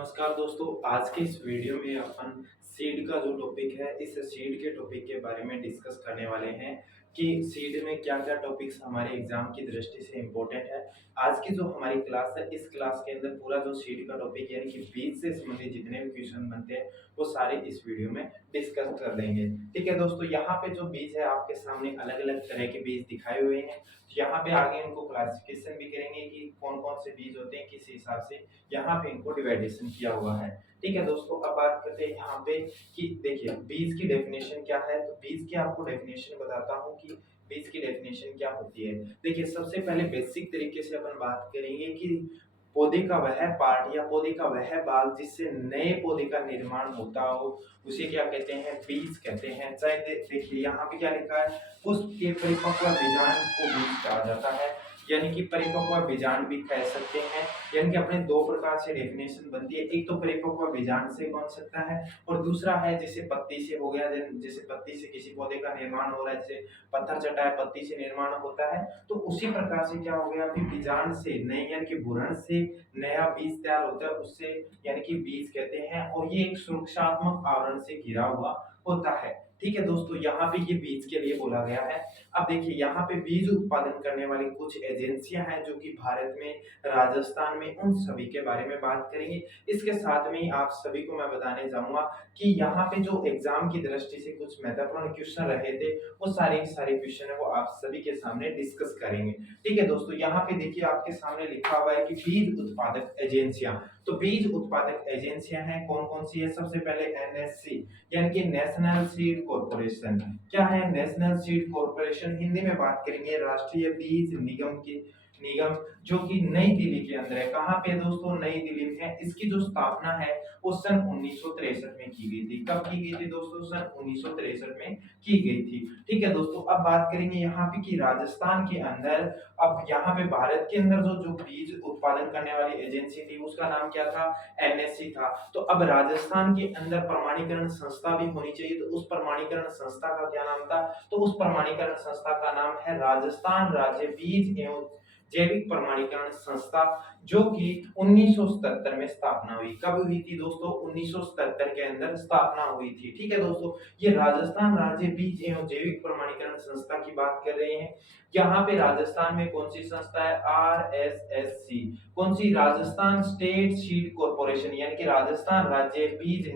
नमस्कार दोस्तों, आज के इस वीडियो में अपन सीड का जो टॉपिक है, इस सीड के टॉपिक के बारे में डिस्कस करने वाले हैं कि सीड में क्या-क्या टॉपिक्स हमारे एग्जाम की दृष्टि से इम्पोर्टेंट है। आज की जो हमारी क्लास है, इस क्लास के अंदर पूरा जो सीड का टॉपिक यानी कि बीज से संबंधित जितने भी क्वेश्चन बनते हैं, वो सारे इस वीडियो में डिस्कस कर लेंगे। ठीक है दोस्तों, यहाँ पे जो बीज है आपके सामने अलग-अलग तरह के बीज दिखाए हुए हैं। यहाँ पे आगे इनको क्लासिफिकेशन भी करेंगे कि कौन-कौन से बीज होते हैं, किस हिसाब से यहाँ पे इनको डिवाइडेशन किया हुआ है। ठीक है दोस्तों, अब बात करते हैं यहाँ पे कि देखिए बीज की डेफिनेशन क्या है। तो बीज की आपको डेफिनेशन बताता हूँ कि बीज की डेफिनेशन क्या होती है। देखिए सबसे पहले बेसिक तरीके से अपन बात करेंगे कि पौधे का वह पार्ट या पौधे का वह भाग जिससे नए पौधे का निर्माण होता हो, उसे क्या कहते हैं, बीज कहते हैं। चाहे देखिए यहाँ पे क्या लिखा है, उसके परिपक्व बीजांड को बीज कहा जाता है, यानी कि परिपक्व बीजांड भी कह सकते हैं। यानी कि अपने दो प्रकार से डेफिनेशन बनती है, एक तो परिपक्व बीजांड से बन सकता है और दूसरा है जैसे पत्ती से हो गया। जैसे पत्ती से किसी पौधे का निर्माण हो रहा है, जैसे पत्थर चटा है पत्ती से निर्माण होता है, तो उसी प्रकार से क्या हो गया, अभी बीजांड से नए यानी कि भ्रूण से नया बीज तैयार होता है, उससे यानी कि बीज कहते हैं। और ये एक सुरक्षात्मक आवरण से घिरा हुआ होता है। ठीक है दोस्तों, यहाँ पे ये बीज के लिए बोला गया है। अब देखिए यहाँ पे बीज उत्पादन करने वाली कुछ एजेंसियां हैं जो कि भारत में, राजस्थान में, उन सभी के बारे में बात करेंगे। इसके साथ में ही आप सभी को मैं बताने जाऊंगा कि यहाँ पे जो एग्जाम की दृष्टि से कुछ महत्वपूर्ण क्वेश्चन रहे थे, वो सारे के सारे क्वेश्चन है वो आप सभी के सामने डिस्कस करेंगे। ठीक है दोस्तों, यहाँ पे देखिए आपके सामने लिखा हुआ है कि बीज उत्पादक एजेंसियां। तो बीज उत्पादक एजेंसियां हैं कौन कौन सी है। सबसे पहले एनएससी यानी कि नेशनल सीड कॉर्पोरेशन। क्या है नेशनल सीड कॉर्पोरेशन, हिंदी में बात करेंगे राष्ट्रीय बीज निगम, जो कि नई दिल्ली के अंदर है। कहाँ पे दोस्तों, नई दिल्ली में है। इसकी जो स्थापना है वो सन 1963 में की गई थी। कब की गई थी दोस्तों, सन 1963 में की गई थी। ठीक है दोस्तों, अब बात करेंगे यहाँ पे कि राजस्थान के अंदर, अब यहाँ पे भारत के अंदर जो बीज उत्पादन करने वाली एजेंसी थी उसका नाम क्या था, एनएससी था। तो अब राजस्थान के अंदर प्रमाणीकरण संस्था भी होनी चाहिए, तो उस प्रमाणीकरण संस्था का क्या नाम था, तो उस प्रमाणीकरण संस्था का नाम है राजस्थान राज्य बीज एवं जैविक प्रमाणीकरण संस्था, जो कि 1977 में स्थापना हुई। कब हुई थी दोस्तों, 1977 के अंदर स्थापना हुई थी। ठीक है दोस्तों, ये राजस्थान राज्य बीज एवं जैविक प्रमाणीकरण संस्था की बात कर रहे हैं। यहाँ पे राजस्थान में कौन सी संस्था है, आरएसएससी। कौन सी, राजस्थान स्टेट सीड कॉर्पोरेशन, यानी कि राजस्थान राज्य बीज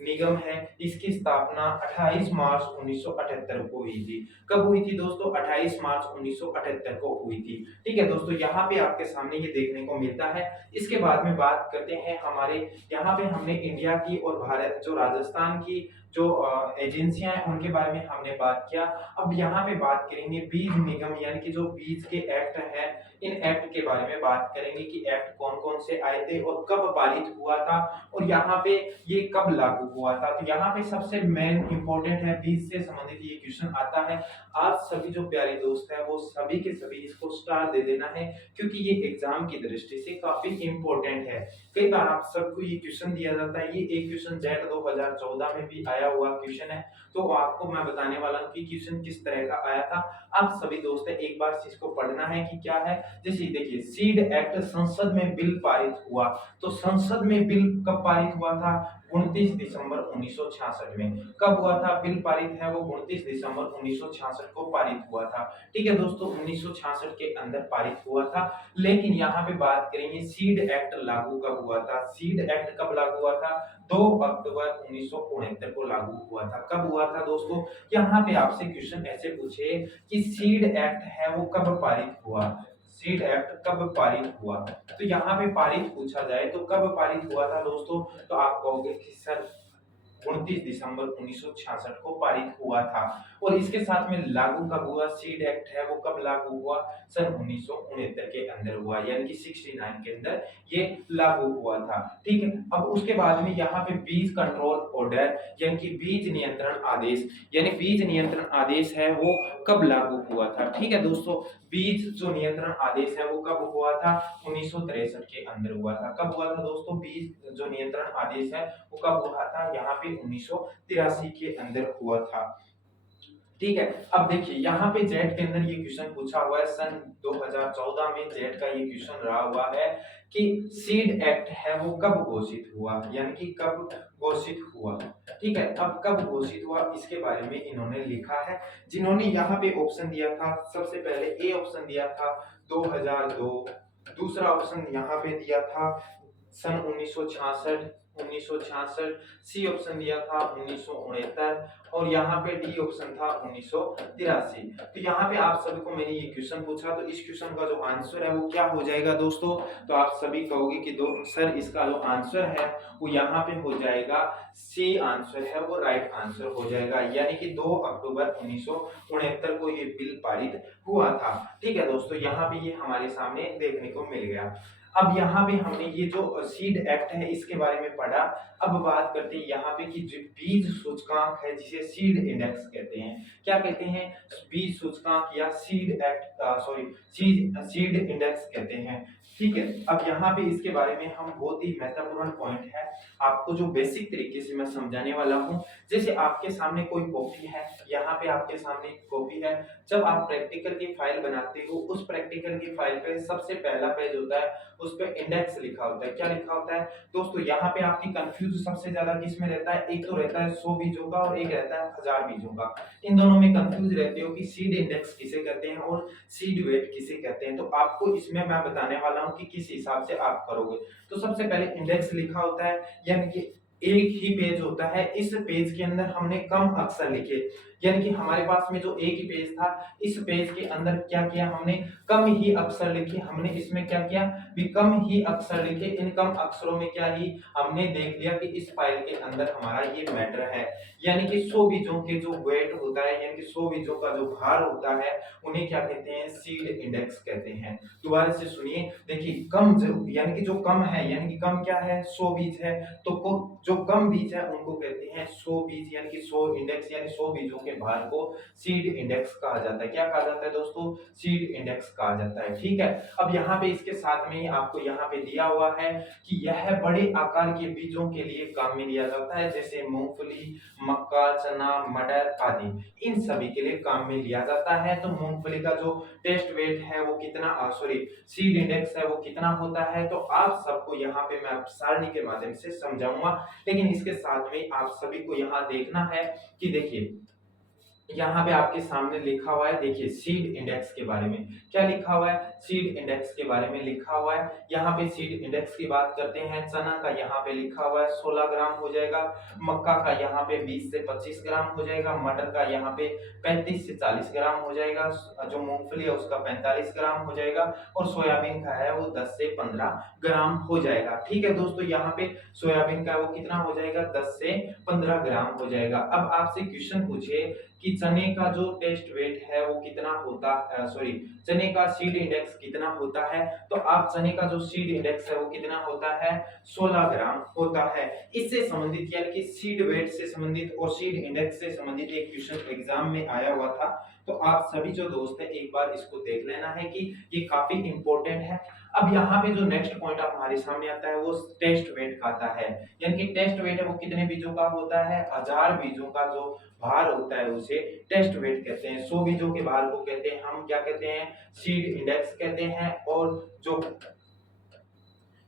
निगम है। इसकी स्थापना 28 मार्च 1978 को हुई थी। कब हुई थी दोस्तों, 28 मार्च 1978 को हुई थी। ठीक है दोस्तों, यहाँ पे आपके सामने ये देखने को मिलता है। इसके बाद में बात करते हैं हमारे, यहाँ पे हमने इंडिया की और भारत जो राजस्थान की जो एजेंसियां हैं उनके बारे में हमने बात किया। अब यहाँ पे बात करेंगे बीज निगम यानी कि जो बीज के एक्ट है, इन एक्ट के बारे में बात करेंगे कि एक्ट कौन कौन से आए थे और कब पारित हुआ था और यहाँ पे ये कब लागू हुआ था। तो यहाँ पे सबसे मेन इंपॉर्टेंट है, बीज से संबंधित ये क्वेश्चन आता है। आप सभी जो प्यारे दोस्त हैं वो सभी के सभी इसको स्टार दे देना है, क्योंकि ये एग्जाम की दृष्टि से काफी इंपॉर्टेंट है। कई बार आप सबको ये क्वेश्चन दिया जाता है, ये एक क्वेश्चन जेट 2014 में भी आया हुआ क्वेश्चन है। तो आपको मैं बताने वाला हूँ कि क्वेश्चन किस तरह का आया था। आप सभी दोस्त है एक बार इसको पढ़ना है कि क्या है। जैसे देखिए, सीड एक्ट संसद में बिल पारित हुआ। तो संसद में बिल कब पारित हुआ था, 29 दिसंबर 1966 में। कब हुआ था बिल पारित है वो, 29 दिसंबर 1966 को पारित हुआ था। ठीक है दोस्तों, 1966 के अंदर पारित हुआ था। लेकिन यहाँ पे बात करेंगे सीड एक्ट लागू कब हुआ था। सीड एक्ट कब लागू हुआ था, 2 अक्टूबर 1969 को लागू हुआ था। कब हुआ था दोस्तों, यहाँ पे आपसे क्वेश्चन ऐसे पूछे कि सीड एक्ट है वो कब पारित हुआ, सीड एक्ट कब पारित हुआ। तो यहाँ पे पारित पूछा जाए तो कब पारित हुआ था दोस्तों, तो आप कहोगे कि सर 29 दिसंबर 1966 को पारित हुआ था। और इसके साथ में लागू कब हुआ, सीड एक्ट है वो कब लागू हुआ, सन 1969 के अंदर हुआ, यानी कि 69 के अंदर ये लागू हुआ था। ठीक है, अब उसके बाद में यहाँ पे बीज कंट्रोल ऑर्डर यानी कि बीज नियंत्रण आदेश, यानी बीज नियंत्रण आदेश है वो कब लागू हुआ था। ठीक है दोस्तों, बीज जो नियंत्रण आदेश है वो कब हुआ था, 1963 के अंदर हुआ था। कब हुआ था दोस्तों, बीज जो नियंत्रण आदेश है वो कब हुआ था, यहाँ पे 1983 के अंदर हुआ था। ठीक है, अब देखिए यहाँ पे जेट के अंदर ये क्वेश्चन पूछा हुआ है, सन 2014 में जेट का ये क्वेश्चन रहा हुआ है कि सीड एक्ट है वो कब घोषित हुआ, यानी कि कब घोषित हुआ। ठीक है, अब कब घोषित हुआ इसके बारे में इन्होंने लिखा है। जिन्होंने यहाँ पे ऑप्शन दिया था, सबसे पहले ए ऑप्शन दिया था 2002, दूसरा ऑप्शन यहाँ पे दिया था सन 1966, 1966, सी ऑप्शन दिया था 1969 और यहाँ पे डी ऑप्शन था 1983। तो यहाँ पे आप सभी को मैंने ये क्वेश्चन पूछा, तो इस क्वेश्चन का जो आंसर है वो क्या हो जाएगा दोस्तों, तो आप सभी कहोगे कि दो सर इसका जो आंसर है वो यहाँ पे हो जाएगा सी आंसर है वो राइट आंसर हो जाएगा, यानी कि 2 अक्टूबर 1969 को ये बिल पारित हुआ था। ठीक है दोस्तों, यहाँ पे ये हमारे सामने देखने को मिल गया। अब यहाँ पे हमने ये जो सीड एक्ट है इसके बारे में पढ़ा। अब बात करते हैं यहाँ पे कि जो बीज सूचकांक है जिसे सीड इंडेक्स कहते हैं। क्या कहते हैं? बीज सूचकांक या seed act, sorry seed index कहते हैं। ठीक है, अब यहाँ पे इसके बारे में हम बहुत ही महत्वपूर्ण पॉइंट है आपको जो बेसिक तरीके से मैं समझाने वाला हूँ। जैसे आपके सामने कोई कॉपी है, यहाँ पे आपके सामने एक कॉपी है, जब आप प्रैक्टिकल की फाइल बनाते हो उस प्रैक्टिकल की फाइल पे सबसे पहला पेज होता है, उस पे इंडेक्स लिखा होता है। क्या लिखा होता है दोस्तों? यहाँ पे आपकी कंफ्यूज सबसे ज्यादा किस में रहता है, एक तो रहता है 100 बीजों का और एक रहता है 1000 बीजों का। इन दोनों में कंफ्यूज रहते हो कि सीड इंडेक्स किसे कहते हैं और सीड वेट किसे कहते हैं। तो आपको इसमें मैं बताने वाला हूँ कि किस हिसाब से आप करोगे। तो सबसे पहले इंडेक्स लिखा होता है, यानी कि एक ही पेज होता है, इस पेज के अंदर हमने कम अक्षर लिखे, यानी कि हमारे पास में जो एक ही पेज था, इस पेज के अंदर क्या किया हमने, कम ही अक्षर लिखे। हमने इसमें क्या किया भी, कम ही अक्षर लिखे। इन कम अक्षरों में क्या ही हमने देख लिया कि इस फाइल के अंदर हमारा ये मैटर है, यानी कि 100 बीजों के जो वेट होता है, यानी कि 100 बीजों का जो भार होता है, उन्हें क्या कहते हैं, सीड इंडेक्स कहते हैं। दोबारा से सुनिए, देखिए कम यानी कि जो कम है, यानी कि कम क्या है, 100 बीज है, तो जो कम बीज है उनको कहते हैं 100 बीज, यानी कि 100 इंडेक्स, यानी 100 बीजों के भार को सीड इंडेक्स कहा जाता है। क्या कहा जाता है दोस्तों? सीड इंडेक्स कहा जाता है। ठीक है, अब यहाँ पे इसके साथ में ही आपको यहाँ पे दिया हुआ है कि यह बड़े आकार के बीजों के लिए काम में लिया जाता है, जैसे मूंगफली, मक्का, चना, मटर आदि, इन सभी के लिए काम में लिया जाता है। तो मूंगफली का जो टेस्ट वेट है वो कितना, सॉरी सीड इंडेक्स है वो कितना होता है, तो आप सबको यहाँ पे मैं सारणी के माध्यम से समझाऊंगा, लेकिन इसके साथ में आप सभी को यहाँ देखना है कि देखिए यहाँ पे आपके सामने लिखा हुआ है, देखिए सीड इंडेक्स के बारे में क्या लिखा हुआ है, सीड इंडेक्स के बारे में लिखा हुआ है। यहाँ पे सीड इंडेक्स की बात करते हैं, चना का यहाँ पे लिखा हुआ है 16 ग्राम हो जाएगा, मक्का का यहाँ पे 20 से 25 ग्राम हो जाएगा, मटर का यहाँ पे 35 से 40 ग्राम हो जाएगा, जो मूंगफली है उसका 45 ग्राम हो जाएगा और सोयाबीन का है वो 10 से 15 ग्राम हो जाएगा। ठीक है दोस्तों, यहाँ पे सोयाबीन का वो कितना हो जाएगा, 10 से 15 ग्राम हो जाएगा। अब आपसे क्वेश्चन पूछे कि चने का जो टेस्ट वेट है वो कितना होता है, सॉरी चने का सीड इंडेक्स कितना होता है, तो आप चने का जो सीड इंडेक्स है वो कितना होता है, 16 ग्राम होता है। इससे संबंधित यानी कि सीड वेट से संबंधित और सीड इंडेक्स से संबंधित एक क्वेश्चन एग्जाम में आया हुआ था, तो आप सभी जो दोस्त है एक बार इसको देख लेना है कि ये काफी इंपॉर्टेंट है। अब यहाँ पे जो नेक्स्ट पॉइंट आप हमारे सामने आता है वो टेस्ट वेट का आता है, यानी कि टेस्ट वेट है वो कितने बीजों का होता है, 1000 बीजों का जो भार होता है उसे टेस्ट वेट कहते हैं। 100 बीजों के भार को कहते हैं हम क्या कहते हैं, सीड इंडेक्स कहते हैं। और जो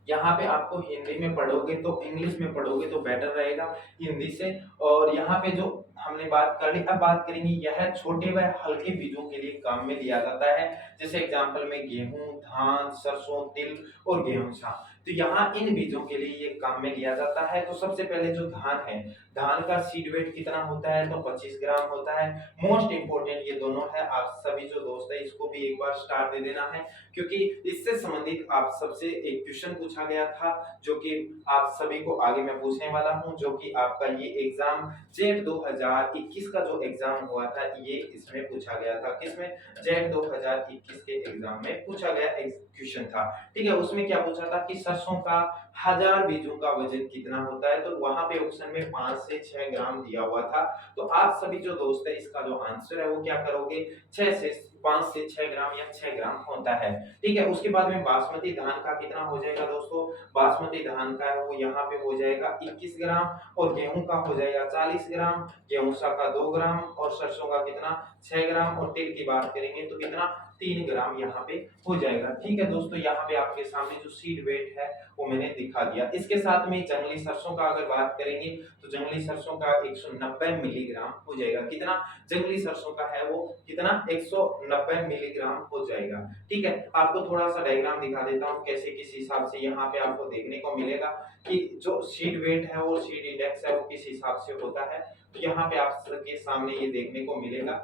यहाँ पे आपको हिंदी में पढ़ोगे तो इंग्लिश में पढ़ोगे तो बेटर रहेगा हिंदी से। और यहाँ पे जो हमने बात कर ली, अब बात करेंगे यह छोटे व हल्के बीजों के लिए काम में लिया जाता है, जैसे एग्जांपल में गेहूं, धान, सरसों, तिल और गेहूं सा। तो यहाँ इन बीजों के लिए ये काम में लिया जाता है। तो सबसे पहले जो धान है, धान का सीड वेट कितना होता है, तो 25 ग्राम होता है। मोस्ट इंपोर्टेंट ये दोनों है, आप सभी जो दोस्त है इसको भी एक बार स्टार दे देना है, क्योंकि इससे संबंधित आप सबसे एक क्वेश्चन पूछा गया था जो कि आप सभी को आगे मैं पूछने वाला हूं, जो कि आपका ये एग्जाम जेट 2021 का जो एग्जाम हुआ था ये इसमें पूछा गया था। किसमें? जेट 2021 के एग्जाम में पूछा गया क्वेश्चन था। ठीक है, उसमें क्या पूछा था कि सरसों का 1000 बीजों का वजन कितना होता है, तो वहां पे ऑप्शन में 5 से 6 ग्राम दिया हुआ था। तो आप सभी जो दोस्त है इसका जो आंसर है वो क्या करोगे, 5 से 6 ग्राम या 6 ग्राम होता है। ठीक है, उसके बाद में बासमती धान का कितना हो जाएगा दोस्तों, बासमती धान का है वो यहाँ पे हो जाएगा 21 ग्राम और गेहूं का हो जाएगा 40 ग्राम, गेहूं सा का 2 ग्राम और सरसों का कितना, 6 ग्राम और तिल की बात करेंगे तो कितना, 3 ग्राम यहाँ पे हो जाएगा। ठीक है दोस्तों, यहाँ पे आपके सामने जो सीड वेट है वो मैंने दिखा दिया। इसके साथ में जंगली सरसों का अगर बात करेंगे तो जंगली सरसों का 190 मिलीग्राम हो जाएगा। कितना जंगली सरसों का है वो, कितना 190 मिलीग्राम हो जाएगा। ठीक है, आपको थोड़ा सा डायग्राम दिखा देता हूँ कैसे किस हिसाब से यहाँ पे आपको देखने को मिलेगा कि जो सीड वेट है और सीड इंडेक्स है वो किस हिसाब से होता है। तो यहाँ पे आप सबके सामने ये देखने को मिलेगा।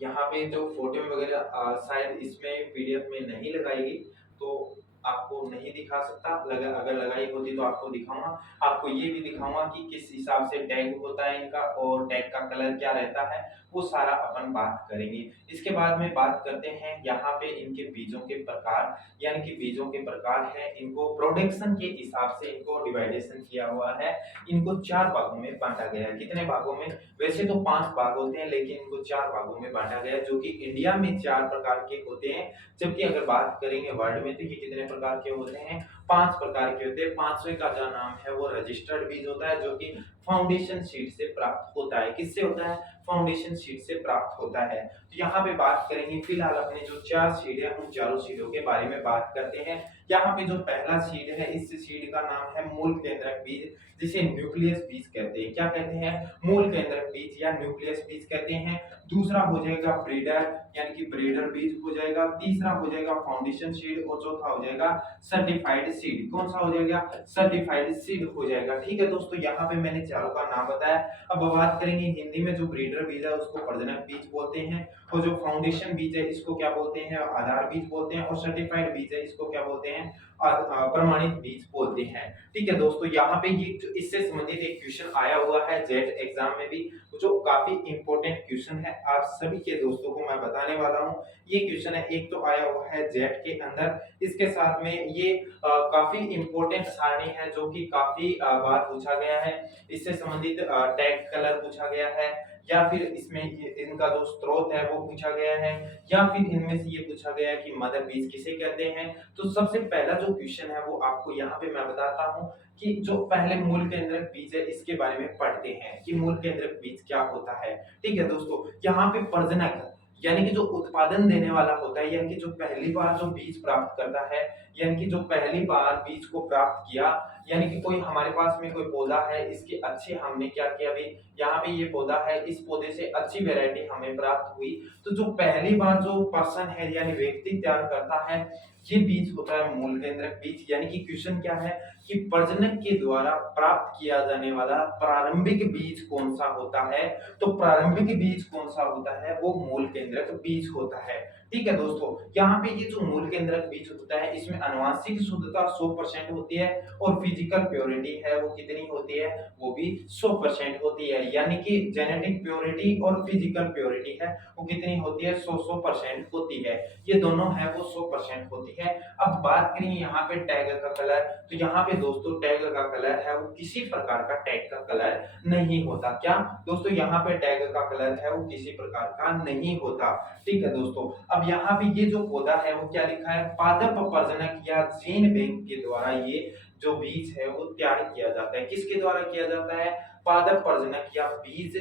यहाँ पे जो फोटो वगैरह शायद इसमें पीडीएफ में नहीं लगाएगी तो आपको नहीं दिखा सकता, अगर लगाई होती तो आपको दिखाऊंगा। आपको ये भी दिखाऊंगा कि किस हिसाब से टैग होता है इनका और टैग का कलर क्या रहता है, वो सारा अपन बात करेंगे। इसके बाद में बात करते हैं यहाँ पे इनके बीजों के प्रकार, यानी कि बीजों के प्रकार है, इनको प्रोडक्शन के हिसाब से इनको डिवाइडेशन किया हुआ है। इनको 4 भागों में बांटा गया है। कितने भागों में? वैसे तो 5 भाग होते हैं लेकिन इनको 4 भागों में बांटा गया है, जो कि इंडिया में 4 प्रकार के होते हैं। जबकि अगर बात करेंगे वर्ल्ड में तो ये कितने प्रकार के होते हैं? 5 प्रकार के होते हैं। 5वें का जो नाम है वो रजिस्टर्ड बीज होता है, जो कि फाउंडेशन सीड से प्राप्त होता है। किससे होता है? फाउंडेशन सीड से प्राप्त होता है। तो यहाँ पे बात करेंगे फिलहाल अपने जो 4 सीड है उन चारों सीडों के बारे में बात करते हैं। यहाँ पे जो पहला सीड है इस सीड का नाम है मूल केंद्रक बीज, जिसे न्यूक्लियस बीज कहते हैं। क्या कहते हैं? मूल केंद्रक बीज या न्यूक्लियस बीज कहते हैं। दूसरा हो जाएगा ब्रीडर, यानी कि ब्रीडर बीज हो जाएगा। तीसरा हो जाएगा फाउंडेशन सीड और चौथा हो जाएगा सर्टिफाइड सीड। कौन सा हो जाएगा? सर्टिफाइड सीड हो जाएगा। ठीक है दोस्तों, यहाँ पे मैंने चारों का नाम बताया। अब बात करेंगे हिंदी में जो ब्रीडर बीज है उसको प्रजनक बीज बोलते हैं, और जो फाउंडेशन बीज है इसको क्या बोलते हैं? आधार बीज बोलते हैं, और सर्टिफाइड बीज है इसको क्या बोलते हैं? प्रमाणित बीज बोलते हैं। ठीक है दोस्तों, यहाँ पे ये जो इससे संबंधित एक क्वेश्चन आया हुआ है जेट एग्जाम में भी, जो काफी इंपॉर्टेंट क्वेश्चन है, आप सभी के दोस्तों को मैं बताने वाला हूँ। ये क्वेश्चन है, एक तो आया हुआ है जेट के अंदर, इसके साथ में ये काफी इंपॉर्टेंट सारणी है जो कि काफी बार पूछा गया है। इससे संबंधित टैग कलर पूछा गया है, या फिर इसमें इनका जो स्रोत है वो पूछा गया है, या फिर इनमें से ये पूछा गया है कि मदर बीज किसे कहते हैं। तो सबसे पहला जो क्वेश्चन है वो आपको यहाँ पे मैं बताता हूँ कि जो पहले मूल केंद्रक बीज है इसके बारे में पढ़ते हैं कि मूल केंद्रक बीज क्या होता है। ठीक है दोस्तों, यहाँ पे प्रजनक यानी कि जो उत्पादन देने वाला होता है, यानी कि जो पहली बार जो बीज प्राप्त करता है, यानी कि जो पहली बार बीज को प्राप्त किया, यानी कि कोई हमारे पास में कोई पौधा है, इसके अच्छे हमने क्या किया, अभी यहाँ पे ये पौधा है, इस पौधे से अच्छी वैरायटी हमें प्राप्त हुई, तो जो पहली बार जो पर्सन है यानी व्यक्ति तैयार करता है ये बीज होता है मूल केंद्रक बीज। यानी कि क्वेश्चन क्या है कि प्रजनक के द्वारा प्राप्त किया जाने वाला प्रारंभिक बीज कौन सा होता है। तो प्रारंभिक बीज कौन सा होता है? वो मूल केंद्रक बीज होता है। ठीक है दोस्तों, यहाँ पे ये जो मूल केंद्रक बीज होता है इसमें आनुवंशिक शुद्धता 100% होती है, और फिजिकल प्योरिटी है वो कितनी होती है? वो भी 100% होती है। यानी कि जेनेटिक प्योरिटी और फिजिकल प्योरिटी है वो कितनी होती है? 100% होती है। ये दोनों है वो 100% होती है। अब बात करें यहाँ पे टैग का कलर, तो यहाँ पे दोस्तों टैग का कलर है वो किसी प्रकार का टैग का कलर नहीं होता। क्या दोस्तों? यहाँ पे टैग का कलर है वो किसी प्रकार का नहीं होता। ठीक है दोस्तों, अब यहाँ पे ये जो पौधा है वो क्या लिखा है? पादप प्रजनक या जीन बैंक के द्वारा ये जो बीज है वो तैयार किया जाता है। किसके द्वारा किया जाता है? पादप प्रजनक या बीज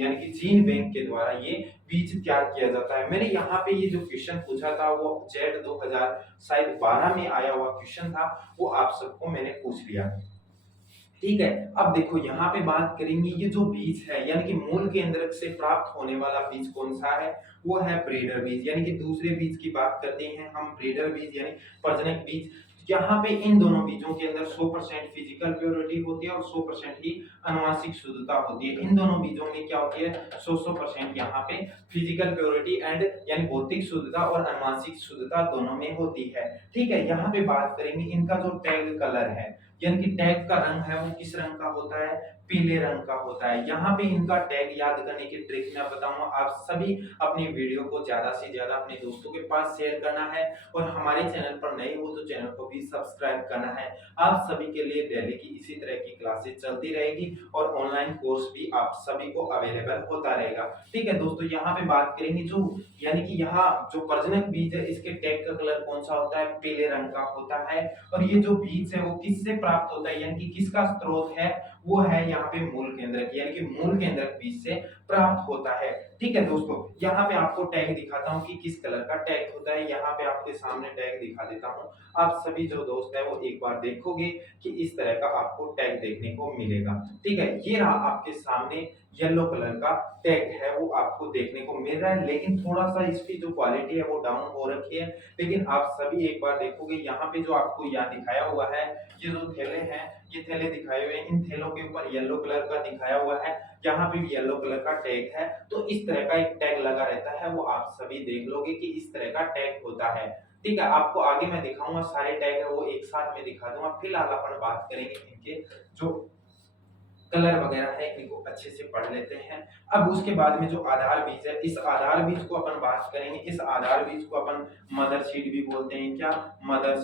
यानी कि जीन बैंक के द्वारा ये बीज तैयार किया जाता है। मैंने यहाँ पे ये जो क्वेश्चन पूछा था वो जेट 2012 में आया हुआ क्वेश्चन था, वो आप सबको मैंने पूछ लिया। ठीक है, अब देखो यहाँ पे बात करेंगे ये जो बीज है यानी कि मूल केंद्रक से प्राप्त होने वाला बीज कौन सा है? वो है ब्रीडर बीज। यानी कि दूसरे बीज की बात करते हैं हम, ब्रीडर बीज यानी प्रजनक बीज। यहाँ पे इन दोनों बीजों के अंदर 100% फिजिकल प्योरिटी होती है और 100% ही आनुवंशिक शुद्धता होती है। इन दोनों बीजों में क्या होती है? 100% यहाँ पे फिजिकल प्योरिटी एंड यानी भौतिक शुद्धता और आनुवंशिक शुद्धता दोनों में होती है। ठीक है, यहाँ पे बात करेंगे इनका जो टैग कलर है, यानी कि टैग का रंग है वो किस रंग का होता है? पीले रंग का होता है। यहाँ पे इनका टैग याद करने की ट्रिक मैं बताऊंगा। आप सभी अपनी वीडियो को ज्यादा से ज्यादा अपने दोस्तों के पास शेयर करना है, और हमारे चैनल पर नए हो तो चैनल को भी सब्सक्राइब करना है। आप सभी के लिए डेली की इसी तरह की क्लासेस चलती रहेगी, और ऑनलाइन कोर्स भी आप सभी को अवेलेबल होता रहेगा। ठीक है दोस्तों, यहाँ पे बात करेंगे जो यानी कि यहाँ जो प्रजनक बीज है इसके टैग का कलर कौन सा होता है? पीले रंग का होता है। और ये जो बीज है वो किससे प्राप्त होता है, यानी कि किसका स्रोत है? वो है यहाँ पे मूल केंद्रक, यानी कि मूल केंद्रक बीज से प्राप्त होता है। ठीक है दोस्तों, यहाँ पे आपको टैग दिखाता हूँ कि किस कलर का टैग होता है। यहाँ पे आपके सामने टैग दिखा देता हूँ। आप सभी जो दोस्त है वो एक बार देखोगे कि इस तरह का आपको टैग देखने को मिलेगा। ठीक है, ये रहा आपके सामने येलो कलर का टैग है, वो आपको देखने को मिल रहा है, लेकिन थोड़ा सा इसकी जो क्वालिटी है वो डाउन हो रखी है। लेकिन आप सभी एक बार देखोगे, यहाँ पे जो आपको यहाँ दिखाया हुआ है, ये जो थैले हैं, ये थैले दिखाए हुए हैं, इन थैलों के ऊपर येलो कलर का दिखाया हुआ है, यहाँ पे भी येलो कलर का टैग है। तो इस तरह का एक टैग लगा रहता है, वो आप सभी देख लोगे कि इस तरह का टैग होता है। ठीक है, आपको आगे मैं दिखाऊंगा, सारे टैग है वो एक साथ में दिखा दूंगा। फिलहाल अपन बात करेंगे इनके जो कलर वगैरह है, इनको अच्छे से पढ़ लेते हैं। अब उसके बाद में जो आधार बीज है, इस आधार बीज को अपन बात करेंगे। इस आधार बीज को अपन मदर सीड भी बोलते हैं। क्या? मदर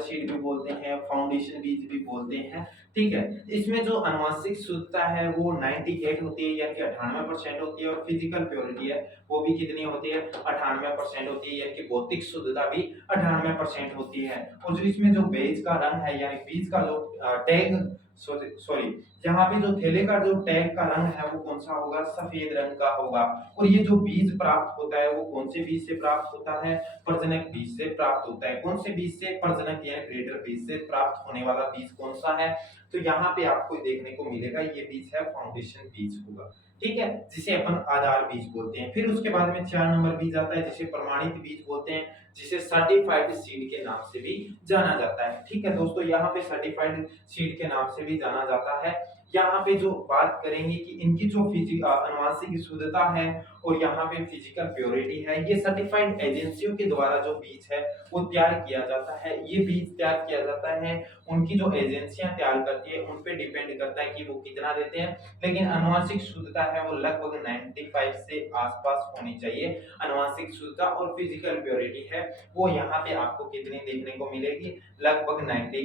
सीड भी बोलते हैं, फाउंडेशन बीज भी बोलते हैं। ठीक है, इसमें जो आनुवंशिक शुद्धता है वो 98 होती है, यानी कि 98% होती है, और फिजिकल प्योरिटी है वो भी कितनी होती है? 98% होती है, यानी कि भौतिक शुद्धता भी 98% होती है। और जो इसमें जो बीज का रंग है, यानी बीज का जो टैग, सॉरी, यहाँ पे जो थैले का जो टैग का रंग है वो कौन सा होगा? सफेद रंग का होगा। और ये जो बीज प्राप्त होता है वो कौन से बीज से प्राप्त होता है? प्रजनक बीज से प्राप्त होता है। कौन से बीज से? प्रजनक यानी ब्रीडर बीज से प्राप्त होने वाला बीज कौन सा है? तो यहाँ पे आपको देखने को मिलेगा, ये बीज है फाउंडेशन बीज होगा। ठीक है, जिसे अपन आधार बीज बोलते हैं। फिर उसके बाद में 4 नंबर बीज आता है, जिसे प्रमाणित बीज बोलते हैं, जिसे सर्टिफाइड सीड के नाम से भी जाना जाता है। ठीक है दोस्तों, यहाँ पे सर्टिफाइड सीड के नाम से भी जाना जाता है। यहाँ पे जो बात करेंगे कि इनकी जो आनुवंशिक शुद्धता है और यहाँ पे फिजिकल प्योरिटी है, ये सर्टिफाइड एजेंसियों के द्वारा जो बीज है वो तैयार किया जाता है। ये बीज तैयार किया जाता है, उनकी जो एजेंसियां तैयार करती है उन पे डिपेंड करता है कि वो कितना देते हैं। लेकिन आनुवंशिक शुद्धता है वो लगभग 95 से आसपास होनी चाहिए। आनुवंशिक शुद्धता और फिजिकल प्योरिटी है वो यहाँ पे आपको कितनी देखने को मिलेगी? लगभग 90